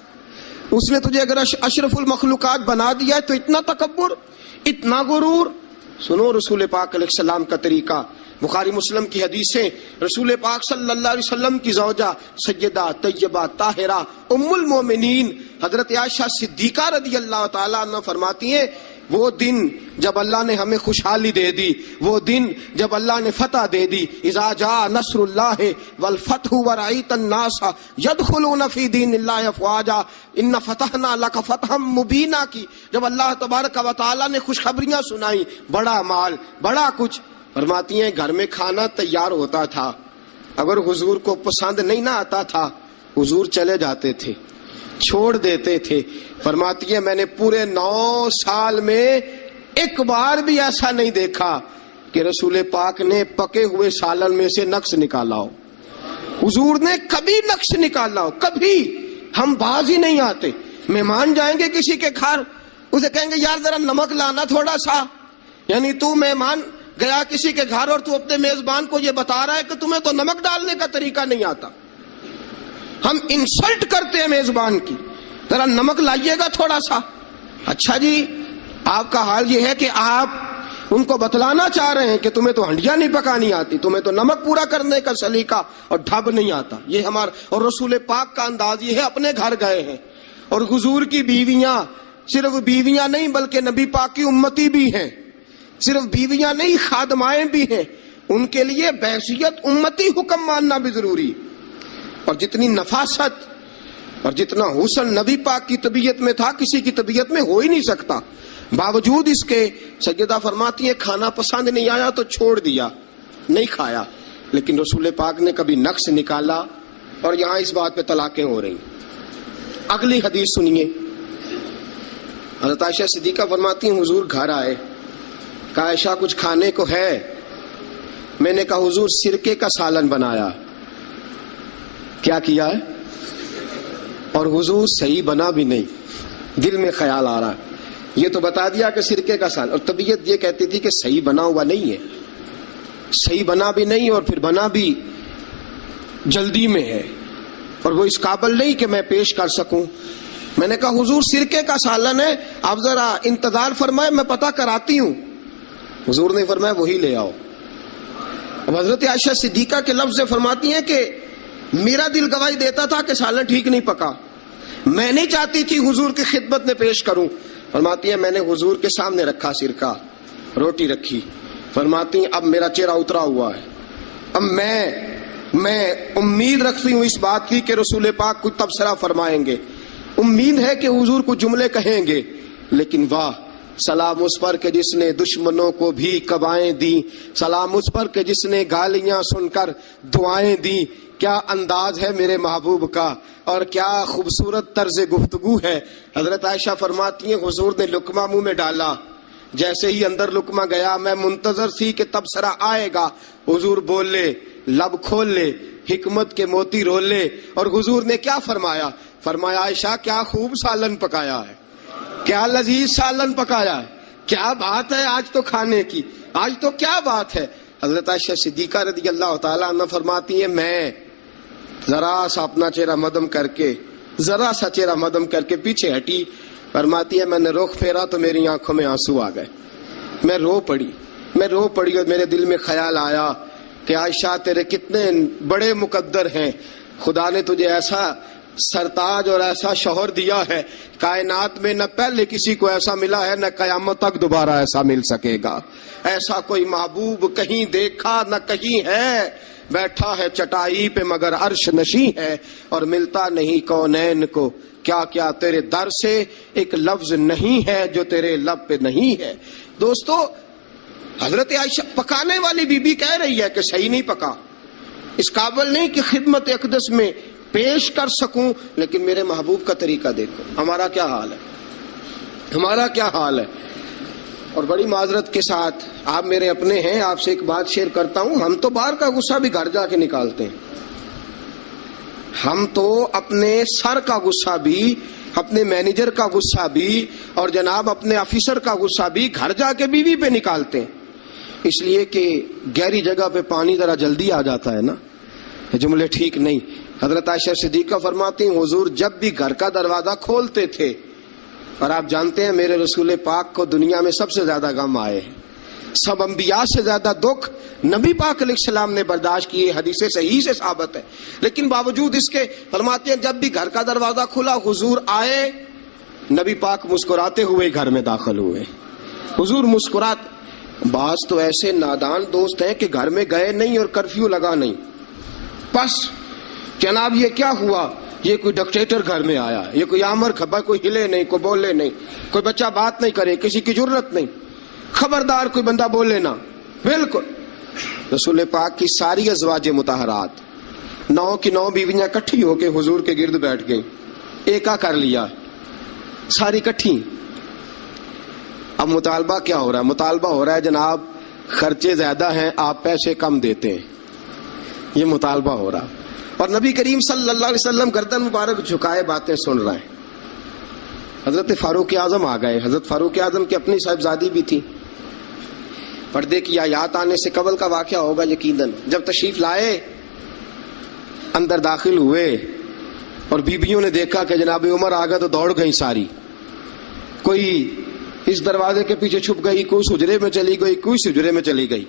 اس نے تجھے اگر اشرف المخلوقات بنا دیا ہے تو اتنا تکبر، اتنا غرور؟ سنو رسول پاک علیہ السلام کا طریقہ، بخاری مسلم کی حدیثیں، رسول پاک صلی اللہ علیہ وسلم کی زوجہ سیدہ طیبہ طاہرہ ام المومنین حضرت عائشہ صدیقہ رضی اللہ تعالیٰ عنہ فرماتی ہیں، وہ دن جب اللہ نے ہمیں خوشحالی دے دی، وہ دن جب اللہ نے فتح دے دی، اذا جاء نصر اللہ والفتح ورأیت الناس یدخلون فی دین اللہ افواجا ان فتحنا لک فتحا مبینا کی، جب اللہ تبارک و تعالیٰ نے خوشخبریاں سنائی، بڑا مال، بڑا کچھ، فرماتی ہیں گھر میں کھانا تیار ہوتا تھا، اگر حضور کو پسند نہیں نہ آتا تھا حضور چلے جاتے تھے، چھوڑ دیتے تھے۔ فرماتی ہیں میں نے پورے 9 سال میں ایک بار بھی ایسا نہیں دیکھا کہ رسول پاک نے پکے ہوئے سالن میں سے نقص نکالا ہو، حضور نے کبھی نقص نکالا ہو، کبھی۔ ہم باز ہی نہیں آتے، مہمان جائیں گے کسی کے گھر، اسے کہیں گے یار ذرا نمک لانا تھوڑا سا، یعنی تو مہمان گیا کسی کے گھر اور تو اپنے میزبان کو یہ بتا رہا ہے کہ تمہیں تو نمک ڈالنے کا طریقہ نہیں آتا۔ ہم انسلٹ کرتے ہیں میزبان کی، ذرا نمک لائیے گا تھوڑا سا۔ اچھا جی، آپ کا حال یہ ہے کہ آپ ان کو بتلانا چاہ رہے ہیں کہ تمہیں تو ہنڈیا نہیں پکانی آتی، تمہیں تو نمک پورا کرنے کا سلیقہ اور ڈھب نہیں آتا۔ یہ ہمارا اور رسول پاک کا انداز یہ ہے، اپنے گھر گئے ہیں اور حضور کی بیویاں، صرف بیویاں نہیں بلکہ نبی پاک کی امتی بھی ہیں، صرف بیویاں نہیں خادمائیں بھی ہیں، ان کے لیے بحیثیت امتی حکم ماننا بھی ضروری۔ اور جتنی نفاست اور جتنا حسن نبی پاک کی طبیعت میں تھا کسی کی طبیعت میں ہو ہی نہیں سکتا، باوجود اس کے سیدہ فرماتی ہیں کھانا پسند نہیں آیا تو چھوڑ دیا، نہیں کھایا، لیکن رسول پاک نے کبھی نقص نکالا، اور یہاں اس بات پہ طلاقیں ہو رہی۔ اگلی حدیث سنیے، حضرت عائشہ صدیقہ فرماتی ہیں حضور گھر آئے، کہا عائشہ کچھ کھانے کو ہے؟ میں نے کہا حضور سرکے کا سالن بنایا۔ کیا کیا ہے؟ اور حضور صحیح بنا بھی نہیں، دل میں خیال آ رہا ہے، یہ تو بتا دیا کہ سرکے کا سالن، اور طبیعت یہ کہتی تھی کہ صحیح بنا ہوا نہیں ہے، صحیح بنا بھی نہیں، اور پھر بنا بھی جلدی میں ہے، اور وہ اس قابل نہیں کہ میں پیش کر سکوں۔ میں نے کہا حضور سرکے کا سالن ہے، آپ ذرا انتظار فرمائے میں پتہ کراتی ہوں۔ حضور نے فرمایا وہی لے آؤ۔ اب حضرت عائشہ صدیقہ کے لفظ سے فرماتی ہیں کہ میرا دل گواہی دیتا تھا کہ سالن ٹھیک نہیں پکا، میں نہیں چاہتی تھی حضور کی خدمت میں پیش کروں۔ فرماتی ہیں میں نے حضور کے سامنے رکھا سرکہ، روٹی رکھی، فرماتی ہیں اب میرا چہرہ اترا ہوا ہے، اب میں امید رکھتی ہوں اس بات کی کہ رسول پاک کچھ تبصرہ فرمائیں گے، امید ہے کہ حضور کچھ جملے کہیں گے، لیکن واہ سلام اس پر کہ جس نے دشمنوں کو بھی قبائیں دی، سلام اس پر کہ جس نے گالیاں سن کر دعائیں دی۔ کیا انداز ہے میرے محبوب کا، اور کیا خوبصورت طرز گفتگو ہے۔ حضرت عائشہ فرماتی ہیں حضور نے لقمہ منہ میں ڈالا، جیسے ہی اندر لقمہ گیا میں منتظر تھی کہ تبصرہ آئے گا، حضور بول لے، لب کھول لے، حکمت کے موتی رول لے. اور حضور نے کیا فرمایا؟ فرمایا عائشہ کیا خوب سالن پکایا ہے، کیا لذیذ سالن پکایا ہے، کیا بات ہے آج تو کھانے کی، آج تو کیا بات ہے. حضرت عائشہ صدیقہ رضی اللہ تعالیٰ عنہ فرماتی ہیں میں ذرا سا اپنا چہرہ مدم کر کے، ذرا سا چہرہ مدم کر کے پیچھے ہٹی. فرماتی ہے میں نے رخ پھیرا تو میری آنکھوں میں آنسو آ گئے، میں رو پڑی اور میرے دل میں خیال آیا کہ عائشہ تیرے کتنے بڑے مقدر ہیں، خدا نے تجھے ایسا سرتاج اور ایسا شوہر دیا ہے، کائنات میں نہ پہلے کسی کو ایسا ملا ہے، نہ قیامت تک دوبارہ ایسا مل سکے گا. ایسا کوئی محبوب کہیں دیکھا نہ کہیں ہے، بیٹھا ہے چٹائی پہ مگر عرش نشیں ہے، اور ملتا نہیں کونین کو کیا کیا تیرے در سے ایک لفظ نہیں ہے جو تیرے لب پہ نہیں ہے. دوستو حضرت عائشہ پکانے والی بی بی کہہ رہی ہے کہ صحیح نہیں پکا، اس قابل نہیں کہ خدمت اقدس میں پیش کر سکوں، لیکن میرے محبوب کا طریقہ دیکھو ہمارا کیا حال ہے، ہمارا کیا حال ہے. اور بڑی معذرت کے ساتھ آپ میرے اپنے ہیں، آپ سے ایک بات شیئر کرتا ہوں، ہم تو باہر کا غصہ بھی گھر جا کے نکالتے ہیں. ہم تو اپنے سر کا غصہ بھی، اپنے مینیجر کا غصہ بھی، اور جناب اپنے آفیسر کا غصہ بھی گھر جا کے بیوی پہ نکالتے ہیں، اس لیے کہ گہری جگہ پہ پانی ذرا جلدی آ جاتا ہے نا. یہ جملے ٹھیک نہیں. حضرت عائشہ صدیقہ فرماتی ہیں حضور جب بھی گھر کا دروازہ کھولتے تھے، اور آپ جانتے ہیں میرے رسول پاک کو دنیا میں سب سے زیادہ غم آئے ہیں، سب انبیاء سے زیادہ دکھ نبی پاک علیہ السلام نے برداشت کیے، حدیث صحیح سے ثابت ہے، لیکن باوجود اس کے فرماتے ہیں جب بھی گھر کا دروازہ کھلا حضور آئے، نبی پاک مسکراتے ہوئے گھر میں داخل ہوئے. حضور مسکراتے. بعض تو ایسے نادان دوست ہیں کہ گھر میں گئے نہیں اور کرفیو لگا نہیں، بس جناب یہ کیا ہوا، یہ کوئی ڈکٹیٹر گھر میں آیا، یہ کوئی آمر کھبا، کوئی ہلے نہیں، کوئی بولے نہیں، کوئی بچہ بات نہیں کرے، کسی کی جرت نہیں، خبردار کوئی بندہ بولے نہ. بالکل رسول پاک کی ساری ازواج مطہرات 9 کی 9 بیویاں کٹھی ہو کے حضور کے گرد بیٹھ گئی، ایکا کر لیا ساری کٹھی. اب مطالبہ کیا ہو رہا ہے؟ مطالبہ ہو رہا ہے جناب خرچے زیادہ ہیں، آپ پیسے کم دیتے ہیں، یہ مطالبہ ہو رہا. اور نبی کریم صلی اللہ علیہ وسلم گردن مبارک جھکائے باتیں سن رہے ہیں. حضرت فاروق اعظم آ گئے. حضرت فاروق اعظم کی اپنی صاحبزادی بھی تھی. پردے کی آیات آنے سے قبل کا واقعہ ہوگا یقیناً. جب تشریف لائے اندر داخل ہوئے اور بیبیوں نے دیکھا کہ جناب عمر آ گئے تو دوڑ گئی ساری، کوئی اس دروازے کے پیچھے چھپ گئی، کوئی اس حجرے میں چلی گئی، کوئی اس حجرے میں چلی گئی.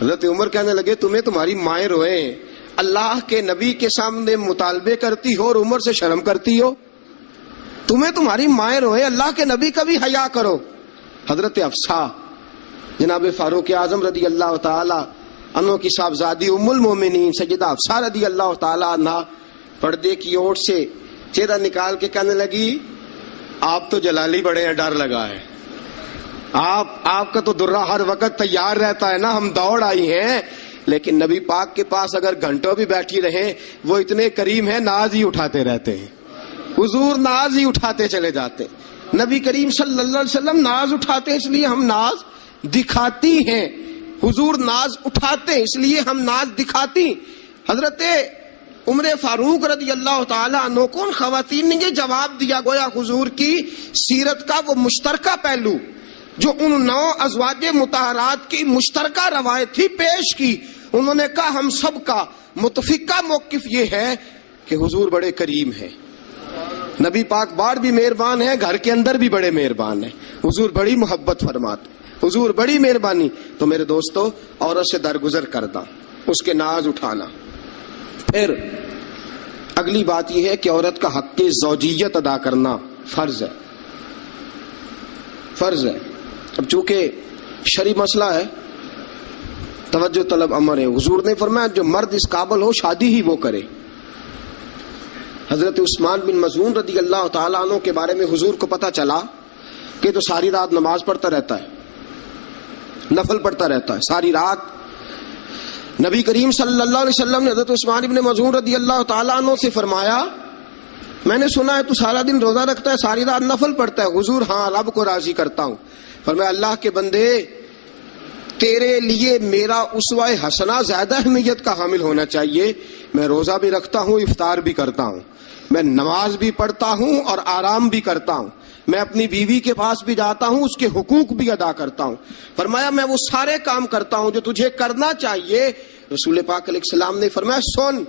حضرت عمر کہنے لگے تمہیں تمہاری مائیں روئیں، اللہ کے نبی کے سامنے مطالبے کرتی ہو اور عمر سے شرم کرتی ہو، تمہیں تمہاری مائیں روئیں، اللہ کے نبی کا بھی حیا کرو. حضرت حفصہ جناب فاروق اعظم رضی اللہ تعالی عنہ کی صاحبزادی ام المومنین سیدہ حفصہ رضی اللہ تعالی عنہ پردے کی اوٹ سے چہرہ نکال کے کہنے لگی آپ تو جلالی بڑے ہیں، ڈر لگا ہے، آپ کا تو درہ ہر وقت تیار رہتا ہے نا، ہم دوڑ آئی ہیں، لیکن نبی پاک کے پاس اگر گھنٹوں بھی بیٹھی رہیں وہ اتنے کریم ہیں ناز ہی اٹھاتے رہتے ہیں. حضور ناز ہی اٹھاتے چلے جاتے. نبی کریم صلی اللہ علیہ وسلم ناز اٹھاتے اس لیے ہم ناز دکھاتی ہیں، حضور ناز اٹھاتے اس لیے ہم ناز دکھاتی. حضرت عمر فاروق رضی اللہ تعالی عنہ کو ان خواتین نے یہ جواب دیا، گویا حضور کی سیرت کا وہ مشترکہ پہلو جو ان 9 ازواج مطہرات کی مشترکہ روایت تھی پیش کی. انہوں نے کہا ہم سب کا متفقہ موقف یہ ہے کہ حضور بڑے کریم ہیں، نبی پاک باہر بھی مہربان ہیں، گھر کے اندر بھی بڑے مہربان ہیں، حضور بڑی محبت فرماتے، حضور بڑی مہربانی. تو میرے دوستو عورت سے درگزر کرنا، اس کے ناز اٹھانا. پھر اگلی بات یہ ہے کہ عورت کا حق زوجیت ادا کرنا فرض ہے، فرض ہے. اب چونکہ شرعی مسئلہ ہے توجہ طلب امر ہے. حضور نے فرمایا جو مرد اس قابل ہو شادی ہی وہ کرے. حضرت عثمان بن مظعون رضی اللہ تعالیٰ عنہ کے بارے میں حضور کو پتا چلا کہ تو ساری رات نماز پڑھتا رہتا ہے، نفل پڑھتا رہتا ہے ساری رات. نبی کریم صلی اللہ علیہ وسلم نے حضرت عثمان بن مظعون رضی اللہ تعالیٰ عنہ سے فرمایا میں نے سنا ہے تو سارا دن روزہ رکھتا ہے, ساری رات نفل پڑھتا ہے. حضور ہاں رب کو راضی کرتا ہوں. فرمایا اللہ کے بندے تیرے لیے میرا اسوہ حسنہ زیادہ اہمیت کا حامل ہونا چاہیے. میں روزہ بھی رکھتا ہوں, افطار بھی کرتا ہوں, میں نماز بھی پڑھتا ہوں اور آرام بھی کرتا ہوں, میں اپنی بیوی کے پاس بھی جاتا ہوں, اس کے حقوق بھی ادا کرتا ہوں. فرمایا میں وہ سارے کام کرتا ہوں جو تجھے کرنا چاہیے. رسول پاک علیہ السلام نے فرمایا سن,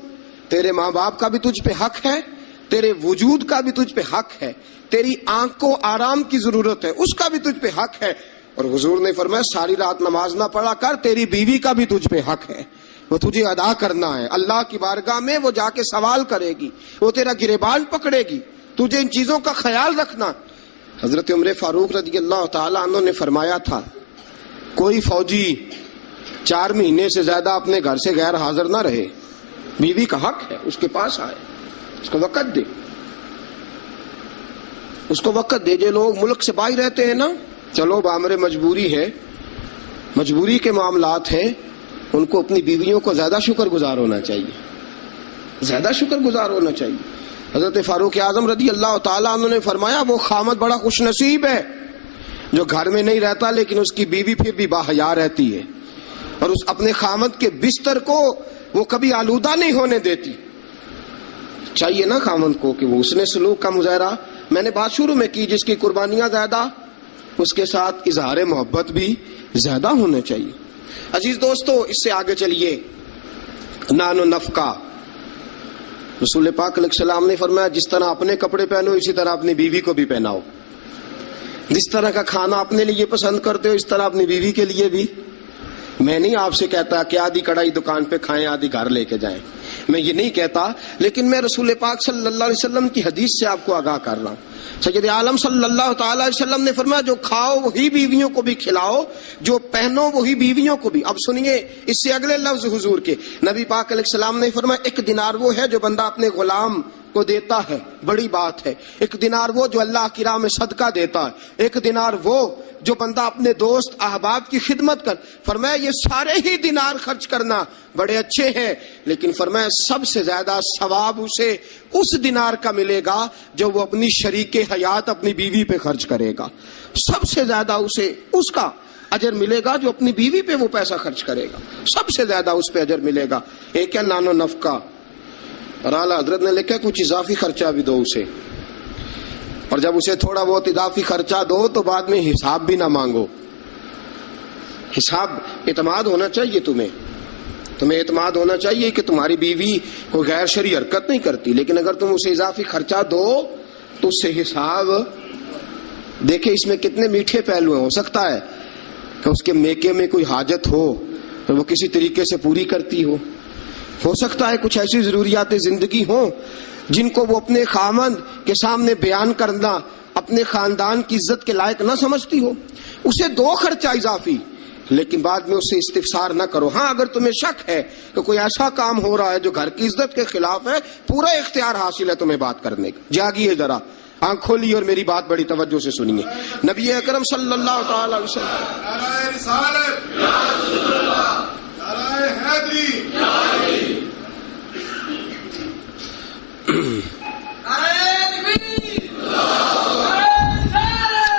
تیرے ماں باپ کا بھی تجھ پہ حق ہے, تیرے وجود کا بھی تجھ پہ حق ہے, تیری آنکھ کو آرام کی ضرورت ہے اس کا بھی تجھ پہ حق ہے. اور حضور نے فرمایا ساری رات نماز نہ پڑھا کر, تیری بیوی کا بھی تجھ پہ حق ہے, وہ تجھے ادا کرنا ہے. اللہ کی بارگاہ میں وہ جا کے سوال کرے گی, وہ تیرا گریبان پکڑے گی, تجھے ان چیزوں کا خیال رکھنا. حضرت عمر فاروق رضی اللہ تعالیٰ عنہ نے فرمایا تھا کوئی فوجی 4 مہینے سے زیادہ اپنے گھر سے غیر حاضر نہ رہے. بیوی کا حق ہے, اس کے پاس آئے, اس کو وقت دے, اس کو وقت دے. جو لوگ ملک سے باہر رہتے ہیں نا, چلو بامر مجبوری ہے, مجبوری کے معاملات ہیں, ان کو اپنی بیویوں کو زیادہ شکر گزار ہونا چاہیے, زیادہ شکر گزار ہونا چاہیے. حضرت فاروق اعظم رضی اللہ تعالیٰ عنہ نے فرمایا وہ خامد بڑا خوش نصیب ہے جو گھر میں نہیں رہتا لیکن اس کی بیوی پھر بھی باحیا رہتی ہے, اور اس اپنے خامد کے بستر کو وہ کبھی آلودہ نہیں ہونے دیتی. چاہیے نا خامد کو کہ وہ اس نے سلوک کا مظاہرہ, میں نے بات شروع میں کی, جس کی قربانیاں زیادہ اس کے ساتھ اظہار محبت بھی زیادہ ہونا چاہیے. عزیز دوستو, اس سے آگے چلیے. نان و نفقہ, رسول پاک علیہ السلام نے فرمایا جس طرح اپنے کپڑے پہنو اسی طرح اپنی بیوی کو بھی پہناؤ. جس طرح کا کھانا اپنے لیے پسند کرتے ہو اس طرح اپنی بیوی کے لیے بھی. میں نہیں آپ سے کہتا کہ آدھی کڑھائی دکان پہ کھائیں آدھی گھر لے کے جائیں, میں یہ نہیں کہتا, لیکن میں رسول پاک صلی اللہ علیہ وسلم کی حدیث سے آپ کو آگاہ کر رہا ہوں. سید عالم صلی اللہ تعالی علیہ وسلم نے فرمایا جو کھاؤ وہی بیویوں کو بھی کھلاؤ, جو پہنو وہی بیویوں کو بھی. اب سنیے اس سے اگلے لفظ حضور کے. نبی پاک علیہ السلام نے فرمایا 1 دینار وہ ہے جو بندہ اپنے غلام کو دیتا ہے, بڑی بات ہے. 1 دینار وہ جو اللہ کی راہ میں صدقہ دیتا ہے. 1 دینار وہ جو بندہ اپنے دوست احباب کی خدمت کر. فرمایا یہ سارے ہی دینار خرچ کرنا بڑے اچھے ہیں, لیکن فرمایا سب سے زیادہ ثواب اسے اس دینار کا ملے گا جو وہ اپنی شریک حیات اپنی بیوی پہ خرچ کرے گا. سب سے زیادہ اسے اس کا اجر ملے گا جو اپنی بیوی پہ وہ پیسہ خرچ کرے گا, سب سے زیادہ اس پہ اجر ملے گا. ایک ہے نان و نفقہ, اور اعلیٰ حضرت نے لکھا کچھ اضافی خرچہ بھی دو اسے, اور جب اسے تھوڑا بہت اضافی خرچہ دو تو بعد میں حساب بھی نہ مانگو. حساب اعتماد ہونا چاہیے, تمہیں اعتماد ہونا چاہیے کہ تمہاری بیوی کوئی غیر شرعی حرکت نہیں کرتی, لیکن اگر تم اسے اضافی خرچہ دو تو اس سے حساب دیکھیں. اس میں کتنے میٹھے پہلو ہیں. ہو سکتا ہے کہ اس کے میکے میں کوئی حاجت ہو تو وہ کسی طریقے سے پوری کرتی ہو سکتا ہے کچھ ایسی ضروریات زندگی ہوں جن کو وہ اپنے خامند کے سامنے بیان کرنا اپنے خاندان کی عزت کے لائق نہ سمجھتی ہو. اسے دو خرچہ اضافی, لیکن بعد میں اس سے استفسار نہ کرو. ہاں اگر تمہیں شک ہے کہ کوئی ایسا کام ہو رہا ہے جو گھر کی عزت کے خلاف ہے, پورا اختیار حاصل ہے تمہیں بات کرنے کا. جاگیے ذرا, آنکھ کھولیے اور میری بات بڑی توجہ سے سنیے. نبی اکرم صلی اللہ تعالی علیہ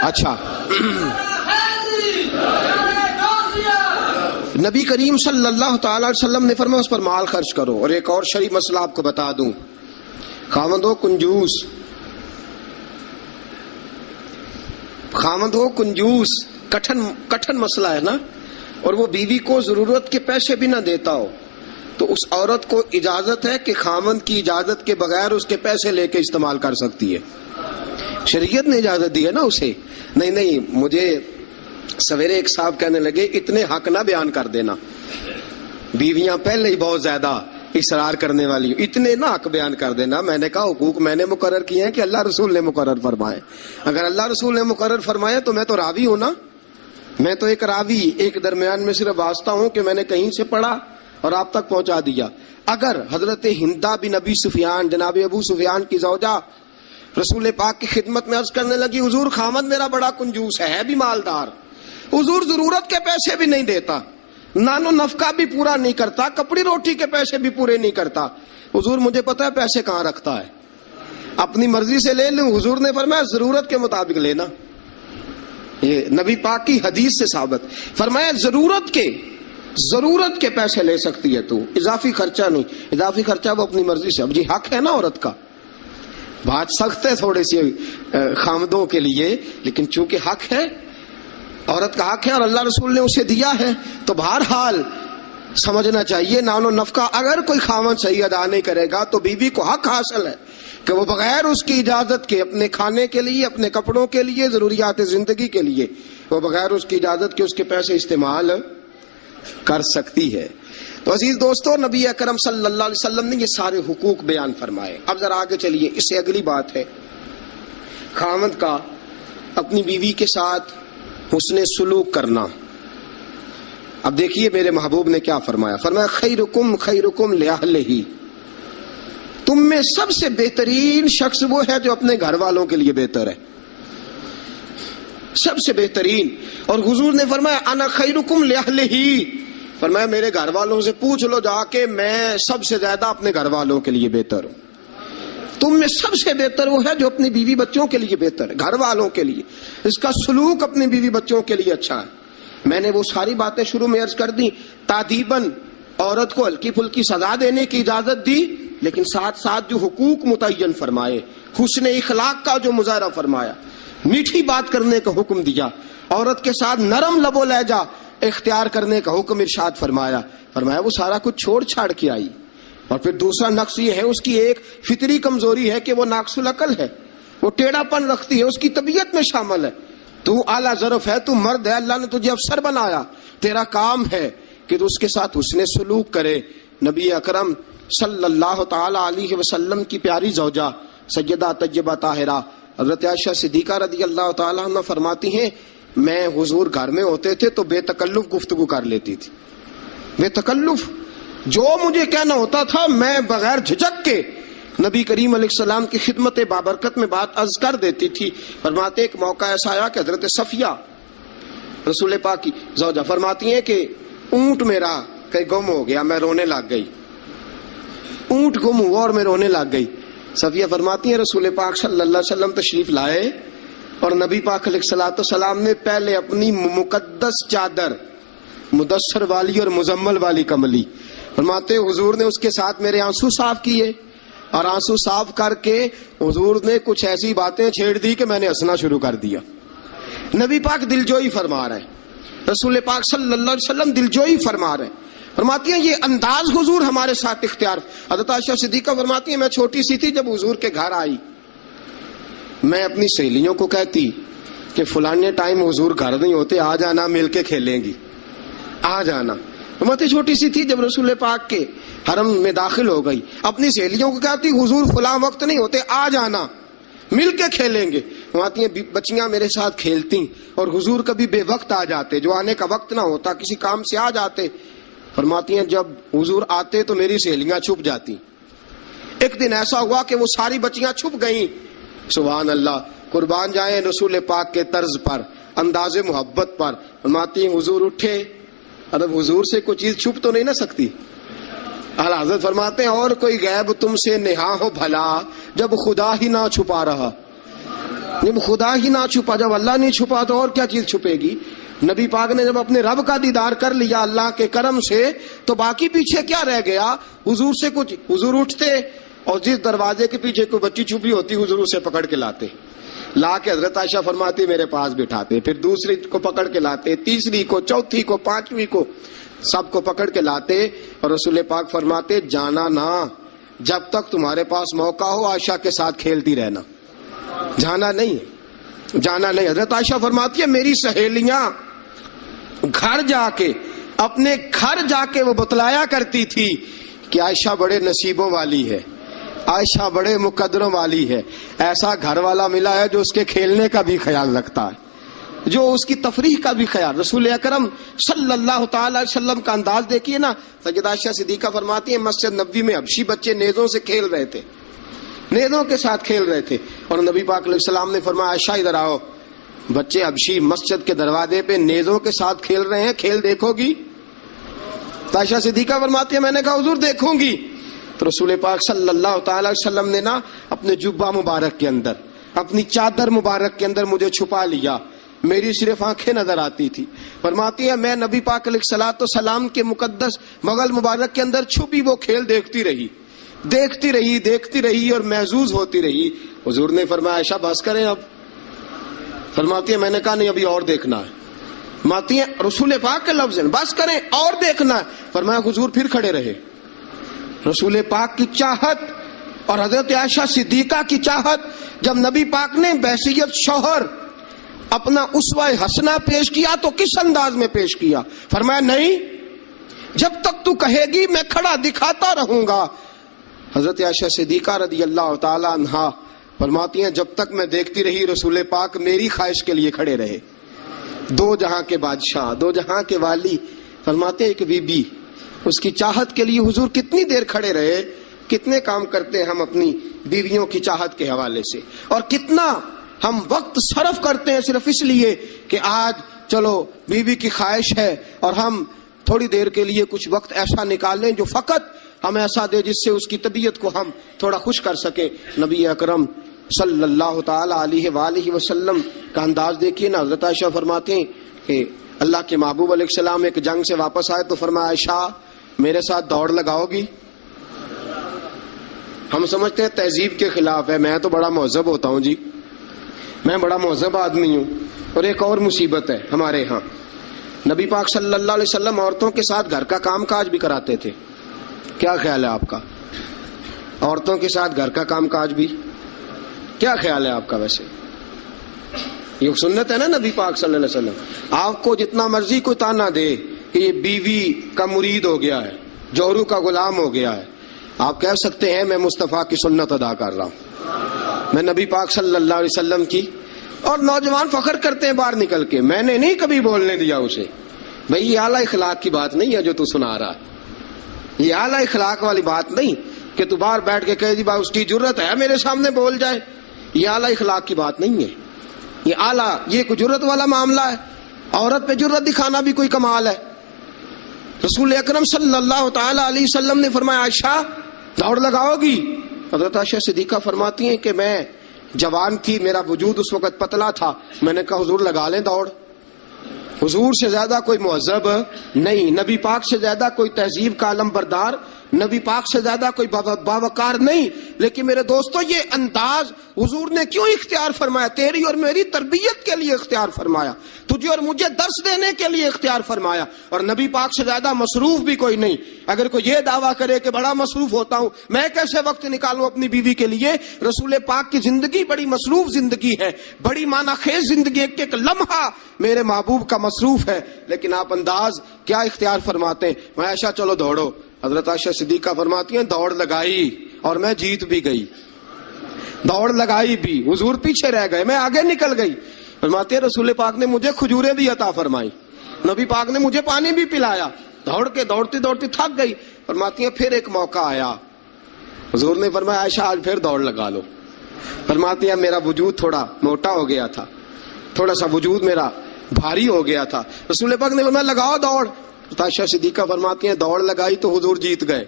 اچھا نبی کریم صلی اللہ تعالی علیہ وسلم نے فرمایا اس پر مال خرچ کرو. اور ایک اور شرعی مسئلہ آپ کو بتا دوں, خاوند ہو کنجوس, کٹھن مسئلہ ہے نا, اور وہ بیوی کو ضرورت کے پیسے بھی نہ دیتا ہو, تو اس عورت کو اجازت ہے کہ خاوند کی اجازت کے بغیر اس کے پیسے لے کے استعمال کر سکتی ہے. شریعت نے اجازت دی ہے نا اسے. نہیں, مجھے سویرے ایک صاحب کہنے لگے اتنے حق نہ بیان کر دینا, بیویاں پہلے ہی بہت زیادہ اصرار کرنے والی, اتنے نہ حق بیان کر دینا. میں نے کہا حقوق میں نے مقرر کیے ہیں کہ اللہ رسول نے مقرر فرمائے. اگر اللہ رسول نے مقرر فرمایا تو میں تو راوی ہوں نا, میں تو ایک راوی, ایک درمیان میں صرف واسطہ ہوں کہ میں نے کہیں سے پڑھا اور آپ تک پہنچا دیا. اگر حضرت ہندا بن ابی سفیان, جناب ابو سفیان کی زوجہ, رسول پاک کی خدمت میں عرض کرنے لگی حضور خامد میرا بڑا کنجوس ہے بھی مالدار, حضور ضرورت کے پیسے بھی نہیں دیتا, نان و نفقہ بھی پورا نہیں کرتا, کپڑی روٹی کے پیسے بھی پورے نہیں کرتا, حضور مجھے پتا ہے پیسے کہاں رکھتا ہے, اپنی مرضی سے لے لوں، حضور نے فرمایا ضرورت کے مطابق لینا. یہ نبی پاک کی حدیث سے ثابت. فرمایا ضرورت کے پیسے لے سکتی ہے تو، اضافی خرچہ نہیں. اضافی خرچہ وہ اپنی مرضی سے. اب جی حق ہے نا عورت کا، بات سخت ہے تھوڑی سی خامدوں کے لیے، لیکن چونکہ حق ہے، عورت کا حق ہے اور اللہ رسول نے اسے دیا ہے، تو بہرحال سمجھنا چاہیے نان و نفقہ اگر کوئی خاوند صحیح ادا نہیں کرے گا تو بیوی کو حق حاصل ہے کہ وہ بغیر اس کی اجازت کے اپنے کھانے کے لیے، اپنے کپڑوں کے لیے، ضروریات زندگی کے لیے، وہ بغیر اس کی اجازت کے اس کے پیسے استعمال کر سکتی ہے. تو عزیز دوستو، نبی اکرم صلی اللہ علیہ وسلم نے یہ سارے حقوق بیان فرمائے. اب ذرا آگے چلیے، اس سے اگلی بات ہے خاوند کا اپنی بیوی کے ساتھ حسن سلوک کرنا. اب دیکھیے میرے محبوب نے کیا فرمایا. فرمایا خیرکم لأہلہ، تم میں سب سے بہترین شخص وہ ہے جو اپنے گھر والوں کے لیے بہتر ہے، سب سے بہترین. اور حضور نے فرمایا انا خیرکم لأہلہ، فرمایا میرے گھر والوں سے پوچھ لو جا کے، میں سب سے زیادہ اپنے گھر والوں کے لیے بہتر ہوں. تم میں سب سے بہتر وہ ہے جو اپنی بیوی بچوں کے لیے بہتر ہے، گھر والوں کے لیے، اس کا سلوک اپنی بیوی بچوں کے لیے اچھا ہے. میں نے وہ ساری باتیں شروع میں عرض کر دی. تادیباً عورت کو ہلکی پھلکی سزا دینے کی اجازت دی، لیکن ساتھ ساتھ جو حقوق متعین فرمائے، حسن اخلاق کا جو مظاہرہ فرمایا، میٹھی بات کرنے کا حکم دیا، عورت کے ساتھ نرم لب و لہجہ اختیار کرنے کا حکم ارشاد فرمایا. فرمایا وہ سارا کچھ چھوڑ چھاڑ کے آئی. اور پھر دوسرا نقص یہ ہے، اس کی ایک فطری کمزوری ہے کہ وہ ناقص العقل ہے، وہ ٹیڑھا پن رکھتی ہے، اس کی طبیعت میں شامل ہے. تو اعلیٰ ظرف ہے، تو مرد ہے، اللہ نے تجھے افسر بنایا، تیرا کام ہے کہ تو اس کے ساتھ حسن سلوک کرے. نبی اکرم صلی اللہ تعالی علیہ وسلم کی پیاری زوجہ سیدہ طیبہ طاہرہ حضرت عائشہ صدیقہ رضی اللہ تعالی عنہ فرماتی ہیں، میں حضور گھر میں ہوتے تھے تو بے تکلف گفتگو کر لیتی تھی. بے تکلف، جو مجھے کہنا ہوتا تھا میں بغیر جھجک کے نبی کریم علیہ السلام کی خدمت بابرکت میں بات عرض کر دیتی تھی. فرماتے ایک موقع ایسا آیا کہ حضرت صفیہ رسول پاک کی زوجہ فرماتی ہیں کہ اونٹ میرا کہیں گم ہو گیا، میں رونے لگ گئی. اونٹ گم ہوا اور میں رونے لگ گئی. صفیہ فرماتی ہیں رسول پاک صلی اللہ علیہ وسلم تشریف لائے اور نبی پاک علیہ الصلوۃ والسلام نے پہلے اپنی مقدس چادر مدثر والی اور مزمل والی کملی، فرماتے حضور نے اس کے ساتھ میرے آنسو صاف کیے، اور آنسو صاف کر کے حضور نے کچھ ایسی باتیں چھیڑ دی کہ میں نے ہنسنا شروع کر دیا. نبی پاک دلجوئی فرما رہے ہیں، رسول پاک صلی اللہ علیہ وسلم دلجوئی فرما رہے ہیں. فرماتی ہیں یہ انداز حضور ہمارے ساتھ اختیار. حضرت عائشہ صدیقہ فرماتی ہیں میں چھوٹی سی تھی جب حضور کے گھر آئی، میں اپنی سہیلیوں کو کہتی کہ فلانے ٹائم حضور گھر نہیں ہوتے، آ جانا مل کے کھیلیں گی، آ جانا. فرماتی چھوٹی سی تھی جب رسول پاک کے حرم میں داخل ہو گئی، اپنی سہیلیوں کو کہتی حضور فلاں وقت نہیں ہوتے، آ جانا مل کے کھیلیں گے. فرماتی ہیں بچیاں میرے ساتھ کھیلتی اور حضور کبھی بے وقت آ جاتے، جو آنے کا وقت نہ ہوتا کسی کام سے آ جاتے. فرماتی ہیں جب حضور آتے تو میری سہیلیاں چھپ جاتی. ایک دن ایسا ہوا کہ وہ ساری بچیاں چھپ گئیں. سبحان اللہ، قربان جائیں رسول پاک کے طرز پر، انداز محبت پر. فرماتی ہیں حضور اٹھے، اب حضور سے کوئی چیز چھپ تو نہیں نہ سکتی. اعلیٰ حضرت فرماتے ہیں اور کوئی غیب تم سے نہا ہو بھلا جب خدا ہی نہ چھپا رہا. جب خدا ہی نہ چھپا، جب اللہ نہیں چھپا تو اور کیا چیز چھپے گی. نبی پاک نے جب اپنے رب کا دیدار کر لیا اللہ کے کرم سے تو باقی پیچھے کیا رہ گیا. حضور سے کچھ، حضور اٹھتے اور جس دروازے کے پیچھے کوئی بچی چھپی ہوتی حضور اسے پکڑ کے لاتے، لا کے حضرت عائشہ فرماتی میرے پاس بٹھاتے، پھر دوسری کو پکڑ کے لاتے، تیسری کو، چوتھی کو، پانچویں کو، سب کو پکڑ کے لاتے. اور رسول پاک فرماتے جانا نہ، جب تک تمہارے پاس موقع ہو عائشہ کے ساتھ کھیلتی رہنا، جانا نہیں، جانا نہیں. حضرت عائشہ فرماتی ہے میری سہیلیاں گھر جا کے، اپنے گھر جا کے وہ بتلایا کرتی تھی کہ عائشہ بڑے نصیبوں والی ہے، عائشہ بڑے مقدروں والی ہے، ایسا گھر والا ملا ہے جو اس کے کھیلنے کا بھی خیال رکھتا ہے، جو اس کی تفریح کا بھی خیال. رسول اکرم صلی اللہ تعالی علیہ وسلم کا انداز دیکھیے نا. سیدہ عائشہ صدیقہ فرماتی ہیں مسجد نبوی میں حبشی بچے نیزوں سے کھیل رہے تھے، نیزوں کے ساتھ کھیل رہے تھے، اور نبی پاک علیہ السلام نے فرمایا عائشہ ادھر آؤ، بچے حبشی مسجد کے دروازے پہ نیزوں کے ساتھ کھیل رہے ہیں، کھیل دیکھو گی؟ عائشہ صدیقہ فرماتی ہے میں نے کہا حضور دیکھوں گی. تو رسول پاک صلی اللہ تعالی وسلم نے نا اپنے جبہ مبارک کے اندر، اپنی چادر مبارک کے اندر مجھے چھپا لیا، میری صرف آنکھیں نظر آتی تھی. فرماتی ہے میں نبی پاک علیہ الصلوۃ والسلام کے مقدس مغل مبارک کے اندر چھپی وہ کھیل دیکھتی رہی اور محظوظ ہوتی رہی. حضور نے فرمایا عائشہ بس کریں اب. فرماتی ہے میں نے کہا نہیں ابھی اور دیکھنا ہے. فرماتی ہیں رسول پاک کے لفظ ہیں بس کریں اور دیکھنا ہے. فرمایا حضور پھر کھڑے رہے. رسول پاک کی چاہت اور حضرت عائشہ صدیقہ کی چاہت، جب نبی پاک نے بحیثیت شوہر اپنا اسوہ حسنہ پیش کیا تو کس انداز میں پیش کیا؟ فرمایا نہیں جب تک تو کہے گی میں کھڑا دکھاتا رہوں گا. حضرت عائشہ صدیقہ رضی اللہ تعالی عنہا فرماتی ہیں جب تک میں دیکھتی رہی رسول پاک میری خواہش کے لیے کھڑے رہے. دو جہاں کے بادشاہ، دو جہاں کے والی، فرماتے ہیں ایک بی بی، اس کی چاہت کے لیے حضور کتنی دیر کھڑے رہے. کتنے کام کرتے ہیں ہم اپنی بیویوں کی چاہت کے حوالے سے، اور کتنا ہم وقت صرف کرتے ہیں صرف اس لیے کہ آج چلو بیوی کی خواہش ہے اور ہم تھوڑی دیر کے لیے کچھ وقت ایسا نکال لیں جو فقط ہم ایسا دے جس سے اس کی طبیعت کو ہم تھوڑا خوش کر سکیں. نبی اکرم صلی اللہ تعالی علیہ وآلہ وسلم کا انداز دیکھیے نا. حضرت عائشہ فرماتے ہیں کہ اللہ کے محبوب علیہ السلام ایک جنگ سے واپس آئے تو فرمایا عائشہ میرے ساتھ دوڑ لگاؤ گی؟ ہم سمجھتے ہیں تہذیب کے خلاف ہے، میں تو بڑا مہذب ہوتا ہوں جی، میں بڑا مہذب آدمی ہوں. اور ایک اور مصیبت ہے ہمارے ہاں، نبی پاک صلی اللہ علیہ وسلم عورتوں کے ساتھ گھر کا کام کاج بھی کراتے تھے. کیا خیال ہے آپ کا؟ عورتوں کے ساتھ گھر کا کام کاج بھی کیا خیال ہے آپ کا؟ ویسے یہ سنت ہے نا نبی پاک صلی اللہ علیہ وسلم. آپ کو جتنا مرضی کوئی تانا دے کہ یہ بیوی کا مرید ہو گیا ہے، جورو کا غلام ہو گیا ہے، آپ کہہ سکتے ہیں میں مصطفیٰ کی سنت ادا کر رہا ہوں، میں نبی پاک صلی اللہ علیہ وسلم کی. اور نوجوان فخر کرتے ہیں باہر نکل کے، میں نے نہیں کبھی بولنے دیا اسے. بھئی یہ اعلیٰ اخلاق کی بات نہیں ہے جو تو سنا رہا ہے، یہ اعلیٰ اخلاق والی بات نہیں کہ تو باہر بیٹھ کے کہے جی بھائی اس کی جرت ہے میرے سامنے بول جائے. یہ اعلیٰ اخلاق کی بات نہیں ہے، یہ اعلیٰ، یہ کوئی جرت والا معاملہ ہے. عورت پہ جرت دکھانا بھی کوئی کمال ہے. رسول اکرم صلی اللہ تعالی علیہ وسلم نے فرمایا عائشہ دوڑ لگاؤ گی؟ حضرت عائشہ صدیقہ فرماتی ہیں کہ میں جوان تھی، میرا وجود اس وقت پتلا تھا، میں نے کہا حضور لگا لیں دوڑ. حضور سے زیادہ کوئی مہذب نہیں، نبی پاک سے زیادہ کوئی تہذیب کا علم بردار، نبی پاک سے زیادہ کوئی باوقار نہیں. لیکن میرے دوستو یہ انداز حضور نے کیوں اختیار فرمایا؟ تیری اور میری تربیت کے لیے اختیار فرمایا، تجھے اور مجھے درس دینے کے لیے اختیار فرمایا. اور نبی پاک سے زیادہ مصروف بھی کوئی نہیں. اگر کوئی یہ دعویٰ کرے کہ بڑا مصروف ہوتا ہوں، میں کیسے وقت نکالوں اپنی بیوی کے لیے؟ رسول پاک کی زندگی بڑی مصروف زندگی ہے، بڑی معنی خیز زندگی، ایک ایک لمحہ میرے محبوب کا مصروف ہے. لیکن آپ انداز کیا اختیار فرماتے ہیں؟ میں عائشہ چلو دوڑو. حضرت عائشہ صدیقہ فرماتی ہیں دوڑ لگائی اور میں جیت بھی گئی. دوڑ لگائی بھی، حضور پیچھے رہ گئے، میں آگے نکل گئی. فرماتے ہیں رسول پاک نے مجھے کھجوریں بھی عطا فرمائی، نبی پاک نے مجھے پانی بھی پلایا. دوڑتی دوڑتی تھک گئی. فرماتی ہیں پھر ایک موقع آیا، حضور نے فرمایا عائشہ آج پھر دوڑ لگا لو. فرماتی ہیں میرا وجود تھوڑا موٹا ہو گیا تھا، تھوڑا سا وجود میرا بھاری ہو گیا تھا. رسول پاک نے فرمایا لگاؤ دوڑ. عائشہ صدیقہ فرماتی ہیں دوڑ لگائی تو حضور جیت گئے.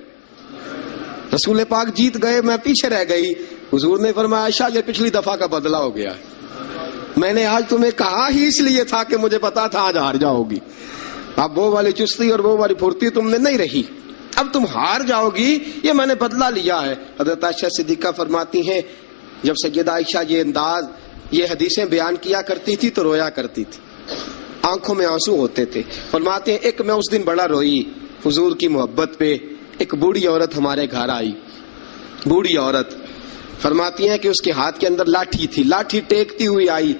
رسول پاک جیت گئے، میں پیچھے رہ گئی. حضور نے فرمایا عائشہ یہ پچھلی دفعہ کا بدلہ ہو گیا ہے، میں نے آج تمہیں کہا ہی اس لیے تھا کہ مجھے پتا تھا آج ہار جاؤ گی. اب وہ والی چستی اور وہ والی پھرتی تم نے نہیں رہی، اب تم ہار جاؤ گی، یہ میں نے بدلہ لیا ہے. حضرت عائشہ صدیقہ فرماتی ہیں جب سیدہ عائشہ یہ انداز، یہ حدیثیں بیان کیا کرتی تھی تو رویا کرتی تھی، آنکھوں میں آنسو ہوتے تھے. فرماتے ہیں ایک میں اس دن بڑا روئی حضور کی محبت پہ. ایک بوڑھی عورت ہمارے گھر آئی، بوڑھی عورت. فرماتی ہیں کہ اس کے ہاتھ کے اندر لاٹھی تھی، لاٹھی ٹیکتی ہوئی آئی،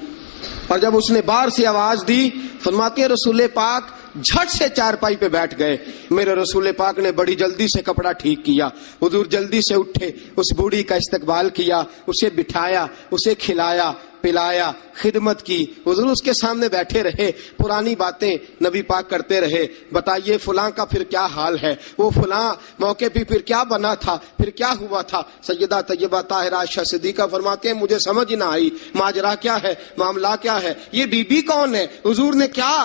اور جب اس نے باہر سے آواز دی، فرماتی ہیں رسول پاک جھٹ سے چارپائی پہ بیٹھ گئے. میرے رسول پاک نے بڑی جلدی سے کپڑا ٹھیک کیا. حضور جلدی سے اٹھے، اس بوڑھی کا استقبال کیا، اسے بٹھایا، اسے کھلایا پلایا، خدمت کی. حضور اس کے سامنے بیٹھے رہے، پرانی باتیں نبی پاک کرتے رہے. بتائیے فلاں کا پھر کیا حال ہے، وہ فلاں موقع پہ پھر کیا بنا تھا، پھر کیا ہوا تھا. سیدہ طیبہ طاہرہ عائشہ صدیقہ فرماتے ہیں مجھے سمجھ نہ آئی ماجرا کیا ہے، معاملہ کیا ہے، یہ بی بی کون ہے، حضور نے کیا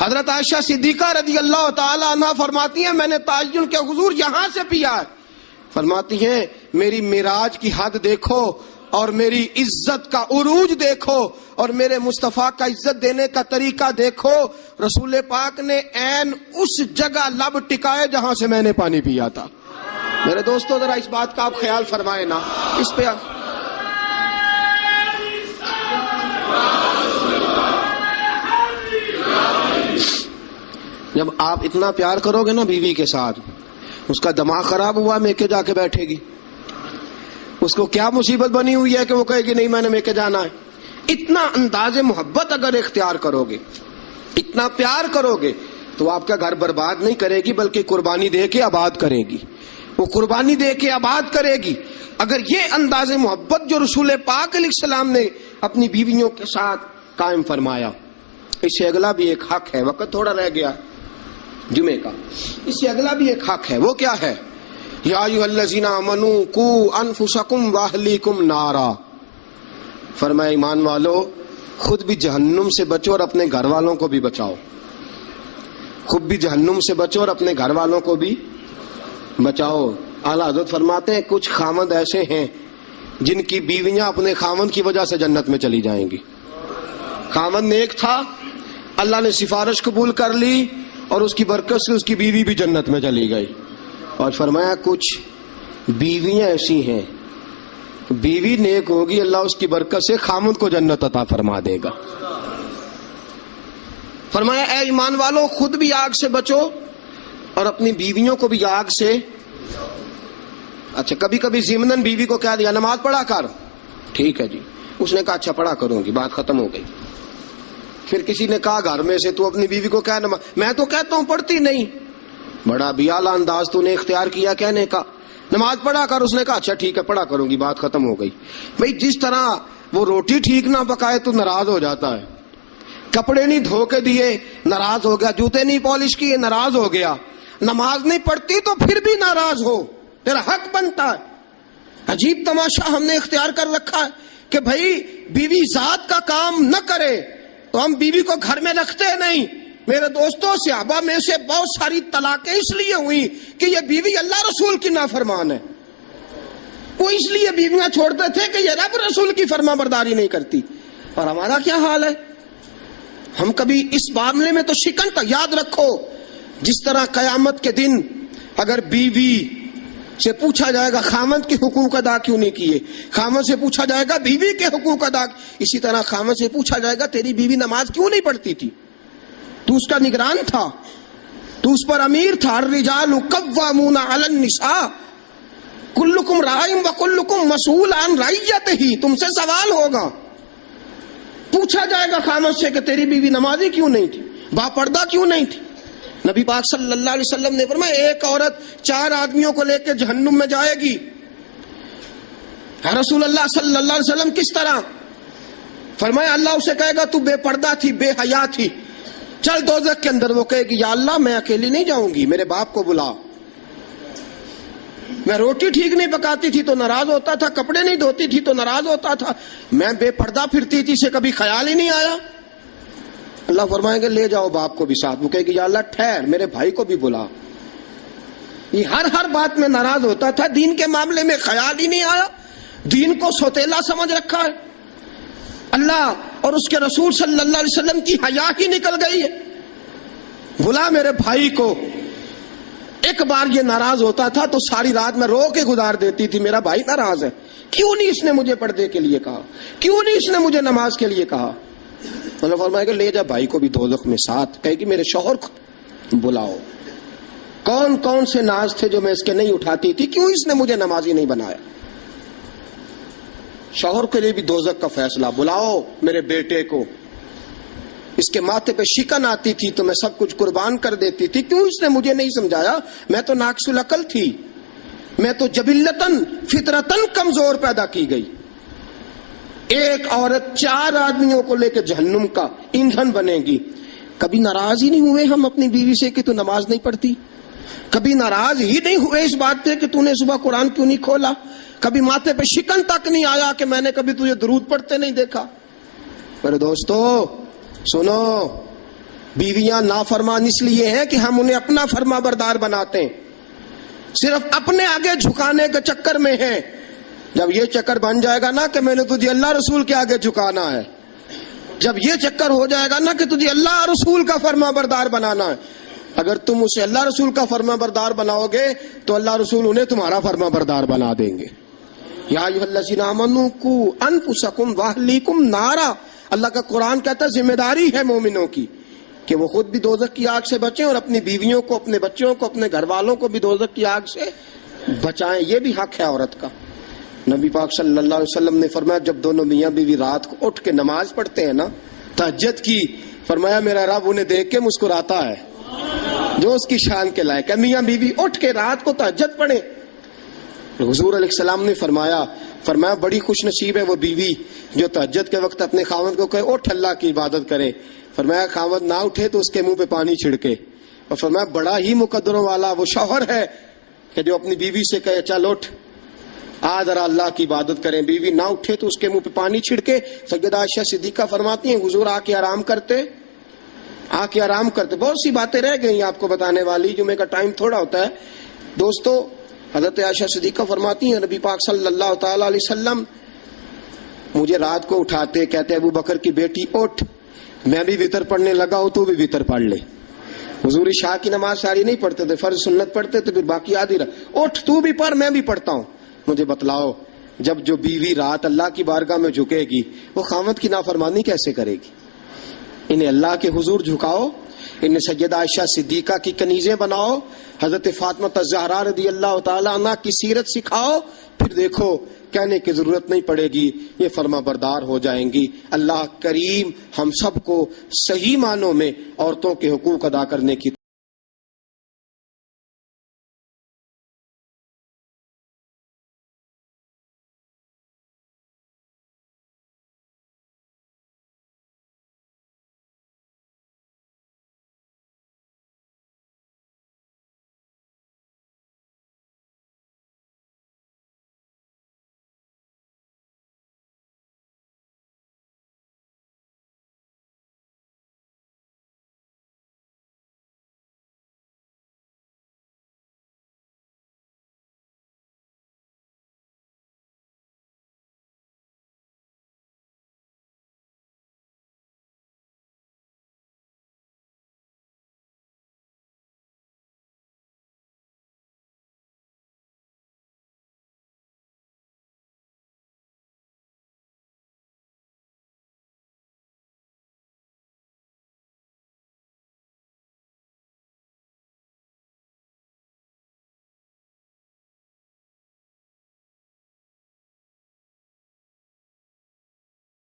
حضرت عائشہ صدیقہ رضی اللہ تعالی عنہ فرماتی ہیں میں نے تعین کے حضور یہاں سے پیا ہے. فرماتی ہیں میری معراج کی حد دیکھو اور میری عزت کا عروج دیکھو اور میرے مصطفیٰ کا عزت دینے کا طریقہ دیکھو. رسول پاک نے عین اس جگہ لب ٹکائے جہاں سے میں نے پانی پیا تھا. میرے دوستو ذرا اس بات کا آپ خیال فرمائیں نا. اس پہ جب آپ اتنا پیار کرو گے نا بیوی کے ساتھ، اس کا دماغ خراب ہوا میکے جا کے بیٹھے گی. اس کو کیا مصیبت بنی ہوئی ہے کہ وہ کہے گی نہیں میں نے میکے جانا ہے. اتنا انداز محبت اگر اختیار کرو گے، اتنا پیار کرو گے تو آپ کا گھر برباد نہیں کرے گی بلکہ قربانی دے کے آباد کرے گی. وہ قربانی دے کے آباد کرے گی. اگر یہ انداز محبت جو رسول پاک علیہ السلام نے اپنی بیویوں کے ساتھ قائم فرمایا. اس سے اگلا بھی ایک حق ہے، وقت تھوڑا رہ گیا جمعے کا. اس سے اگلا بھی ایک حق ہے. وہ کیا ہے؟ یا ایھا الذین آمنوا قوا انفسکم واہلیکم نارا. فرمایا ایمان والو خود بھی جہنم سے بچو اور اپنے گھر والوں کو بھی بچاؤ. خود بھی جہنم سے بچو اور اپنے گھر والوں کو بھی بچاؤ. اعلیٰ حضرت فرماتے ہیں کچھ خامند ایسے ہیں جن کی بیویاں اپنے خامند کی وجہ سے جنت میں چلی جائیں گی. خامند نیک تھا، اللہ نے سفارش قبول کر لی اور اس کی برکت سے اس کی بیوی بھی جنت میں چلی گئی. اور فرمایا کچھ بیویاں ایسی ہیں، بیوی نیک ہوگی اللہ اس کی برکت سے خامند کو جنت عطا فرما دے گا. فرمایا اے ایمان والو خود بھی آگ سے بچو اور اپنی بیویوں کو بھی آگ سے. اچھا کبھی کبھی ضمناً بیوی کو کہہ دیا نماز پڑھا کر، ٹھیک ہے جی. اس نے کہا اچھا پڑھا کروں گی، بات ختم ہو گئی. پھر کسی نے کہا گھر میں سے تو اپنی بیوی کو کہہ نماز، میں تو کہتا ہوں پڑھتی نہیں. بڑا بھی اعلیٰ انداز تو نے اختیار کیا کہنے کا، نماز پڑھا کر. اس نے کہا اچھا ٹھیک ہے پڑھا کروں گی، بات ختم ہو گئی. بھئی جس طرح وہ روٹی ٹھیک نہ پکائے تو ناراض ہو جاتا ہے، کپڑے نہیں دھو کے دیے ناراض ہو گیا، جوتے نہیں پالش کیے ناراض ہو گیا، نماز نہیں پڑھتی تو پھر بھی ناراض ہو، تیرا حق بنتا ہے. عجیب تماشا ہم نے اختیار کر رکھا ہے کہ بھائی بیوی ذات کا کام نہ کرے تو ہم بیوی کو گھر میں رکھتے نہیں. میرے دوستوں صحابہ میں سے بہت ساری طلاقیں اس لیے ہوئی کہ یہ بیوی اللہ رسول کی نافرمان ہے. وہ اس لیے بیویاں چھوڑتے تھے کہ یہ رب رسول کی فرما برداری نہیں کرتی. اور ہمارا کیا حال ہے؟ ہم کبھی اس معاملے میں تو شکن تک یاد رکھو. جس طرح قیامت کے دن اگر بیوی سے پوچھا جائے گا خامند کے حقوق ادا کیوں نہیں کیے، خامند سے پوچھا جائے گا بیوی کے حقوق ادا، اسی طرح خامند سے پوچھا جائے گا تیری بیوی نماز کیوں نہیں پڑھتی تھی، تو اس کا نگران تھا، تو اس پر امیر تھا. الرجال قوامون علی النساء کلکم راع وکلکم مسئول عن رعیتہ. تم سے سوال ہوگا، پوچھا جائے گا خامند سے کہ تیری بیوی نمازی کیوں نہیں تھی، با پردہ کیوں نہیں تھی. نبی پاک صلی اللہ علیہ وسلم نے فرمایا ایک عورت 4 آدمیوں کو لے کے جہنم میں جائے گی. رسول اللہ صلی اللہ علیہ وسلم کس طرح؟ فرمایا اللہ اسے کہے گا تو بے پردہ تھی، بے حیا تھی، چل دوزخ کے اندر. وہ کہے گی یا اللہ میں اکیلی نہیں جاؤں گی، میرے باپ کو بلا. میں روٹی ٹھیک نہیں پکاتی تھی تو ناراض ہوتا تھا، کپڑے نہیں دھوتی تھی تو ناراض ہوتا تھا، میں بے پردہ پھرتی تھی سے کبھی خیال ہی نہیں آیا. اللہ فرمائیں گے لے جاؤ باپ کو بھی ساتھ. وہ کہے گی یا اللہ ٹھہر میرے بھائی کو بھی بلا. یہ ہر بات میں ناراض ہوتا تھا، دین کے معاملے میں خیال ہی نہیں آیا، دین کو سوتیلا سمجھ رکھا ہے. اللہ اور اس کے رسول صلی اللہ علیہ وسلم کی حیا ہی نکل گئی ہے. بلا میرے بھائی کو. ایک بار یہ ناراض ہوتا تھا تو ساری رات میں رو کے گزار دیتی تھی، میرا بھائی ناراض ہے، کیوں نہیں اس نے مجھے پردے کے لیے کہا، کیوں نہیں اس نے مجھے نماز کے لیے کہا. اللہ فرمائے گا لے جا بھائی کو بھی دوزخ میں ساتھ. کہے گی میرے شوہر کو بلاؤ. کون کون سے ناز تھے جو میں اس کے نہیں اٹھاتی تھی، کیوں اس نے مجھے نمازی نہیں بنایا. شوہر کے لیے بھی دوزخ کا فیصلہ. بلاؤ میرے بیٹے کو، اس کے ماتھے پہ شکن آتی تھی تو میں سب کچھ قربان کر دیتی تھی، کیوں اس نے مجھے نہیں سمجھایا. میں تو ناقص العقل تھی، میں تو جبلتاً فطرتاً کمزور پیدا کی گئی. ایک عورت 4 آدمیوں کو لے کے جہنم کا ایندھن بنے گی. کبھی ناراض ہی نہیں ہوئے ہم اپنی بیوی سے کہ تو نماز نہیں پڑھتی، کبھی ناراض ہی نہیں ہوئے اس بات پہ کہ تو نے صبح قرآن کیوں نہیں کھولا، کبھی ماتھے پہ شکن تک نہیں آیا کہ میں نے کبھی تجھے درود پڑھتے نہیں دیکھا. میرے دوستو سنو، بیویاں نافرمان اس لیے ہیں کہ ہم انہیں اپنا فرما بردار بناتے ہیں، صرف اپنے آگے جھکانے کے چکر میں ہیں۔ جب یہ چکر بن جائے گا نا کہ میں نے تجھے اللہ رسول کے آگے جھکانا ہے، جب یہ چکر ہو جائے گا نا کہ تجھے اللہ رسول کا فرما بردار بنانا ہے، اگر تم اسے اللہ رسول کا فرما بردار بناؤ گے تو اللہ رسول انہیں تمہارا فرما بردار بنا دیں گے۔ یا ایھا الذین آمنوا قوا انفسکم واہلیکم نارا، اللہ کا قرآن کہتا ہے ذمہ داری ہے مومنوں کی کہ وہ خود بھی دوزخ کی آگ سے بچیں اور اپنی بیویوں کو، اپنے بچوں کو، اپنے گھر والوں کو بھی دوزخ کی آگ سے بچائیں۔ یہ بھی حق ہے عورت کا۔ نبی پاک صلی اللہ علیہ وسلم نے فرمایا جب دونوں میاں بیوی رات کو اٹھ کے نماز پڑھتے ہیں نا تہجد کی، فرمایا میرا رب انہیں دیکھ کے مسکراتا ہے جو اس کی شان کے لائق ہے۔ میاں بیوی اٹھ کے رات کو تہجد پڑھیں۔ حضور علیہ السلام نے فرمایا بڑی خوش نصیب ہے وہ بیوی جو تہجد کے وقت اپنے خاوند کو کہے اٹھ اللہ کی عبادت کرے۔ فرمایا خاوند نہ اٹھے تو اس کے منہ پہ پانی چھڑکے، اور فرمایا بڑا ہی مقدروں والا وہ شوہر ہے کہ جو اپنی بیوی سے کہے چل اٹھ آ ذرا اللہ کی عبادت کریں، بیوی نہ اٹھے تو اس کے منہ پہ پانی چھڑکے۔ سیدہ عائشہ صدیقہ فرماتی ہیں حضور آ کے آرام کرتے۔ بہت سی باتیں رہ گئی آپ کو بتانے والی، جمعے کا ٹائم تھوڑا ہوتا ہے دوستو۔ حضرت عائشہ صدیقہ فرماتی ہیں نبی پاک صلی اللہ تعالی علیہ وسلم مجھے رات کو اٹھاتے، کہتے ابو بکر کی بیٹی اٹھ، میں بھی وتر پڑھنے لگا ہوں تو بھی وتر پڑھ لے۔ حضور عشاء کی نماز ساری نہیں پڑھتے تھے، فرض سنت پڑھتے تھے، پھر باقی آدھی رات اٹھ تو بھی پڑھ میں بھی پڑھتا ہوں۔ مجھے بتلاؤ جب جو بیوی رات اللہ کی بارگاہ میں جھکے گی وہ خاوند کی نافرمانی کیسے کرے گی؟ انہیں اللہ کے حضور جھکاؤ، انہیں سیدہ عائشہ صدیقہ کی کنیزیں بناؤ، حضرت فاطمہ الزہرا رضی اللہ تعالی عنہ کی سیرت سکھاؤ، پھر دیکھو کہنے کی ضرورت نہیں پڑے گی، یہ فرما بردار ہو جائیں گی۔ اللہ کریم ہم سب کو صحیح معنوں میں عورتوں کے حقوق ادا کرنے کی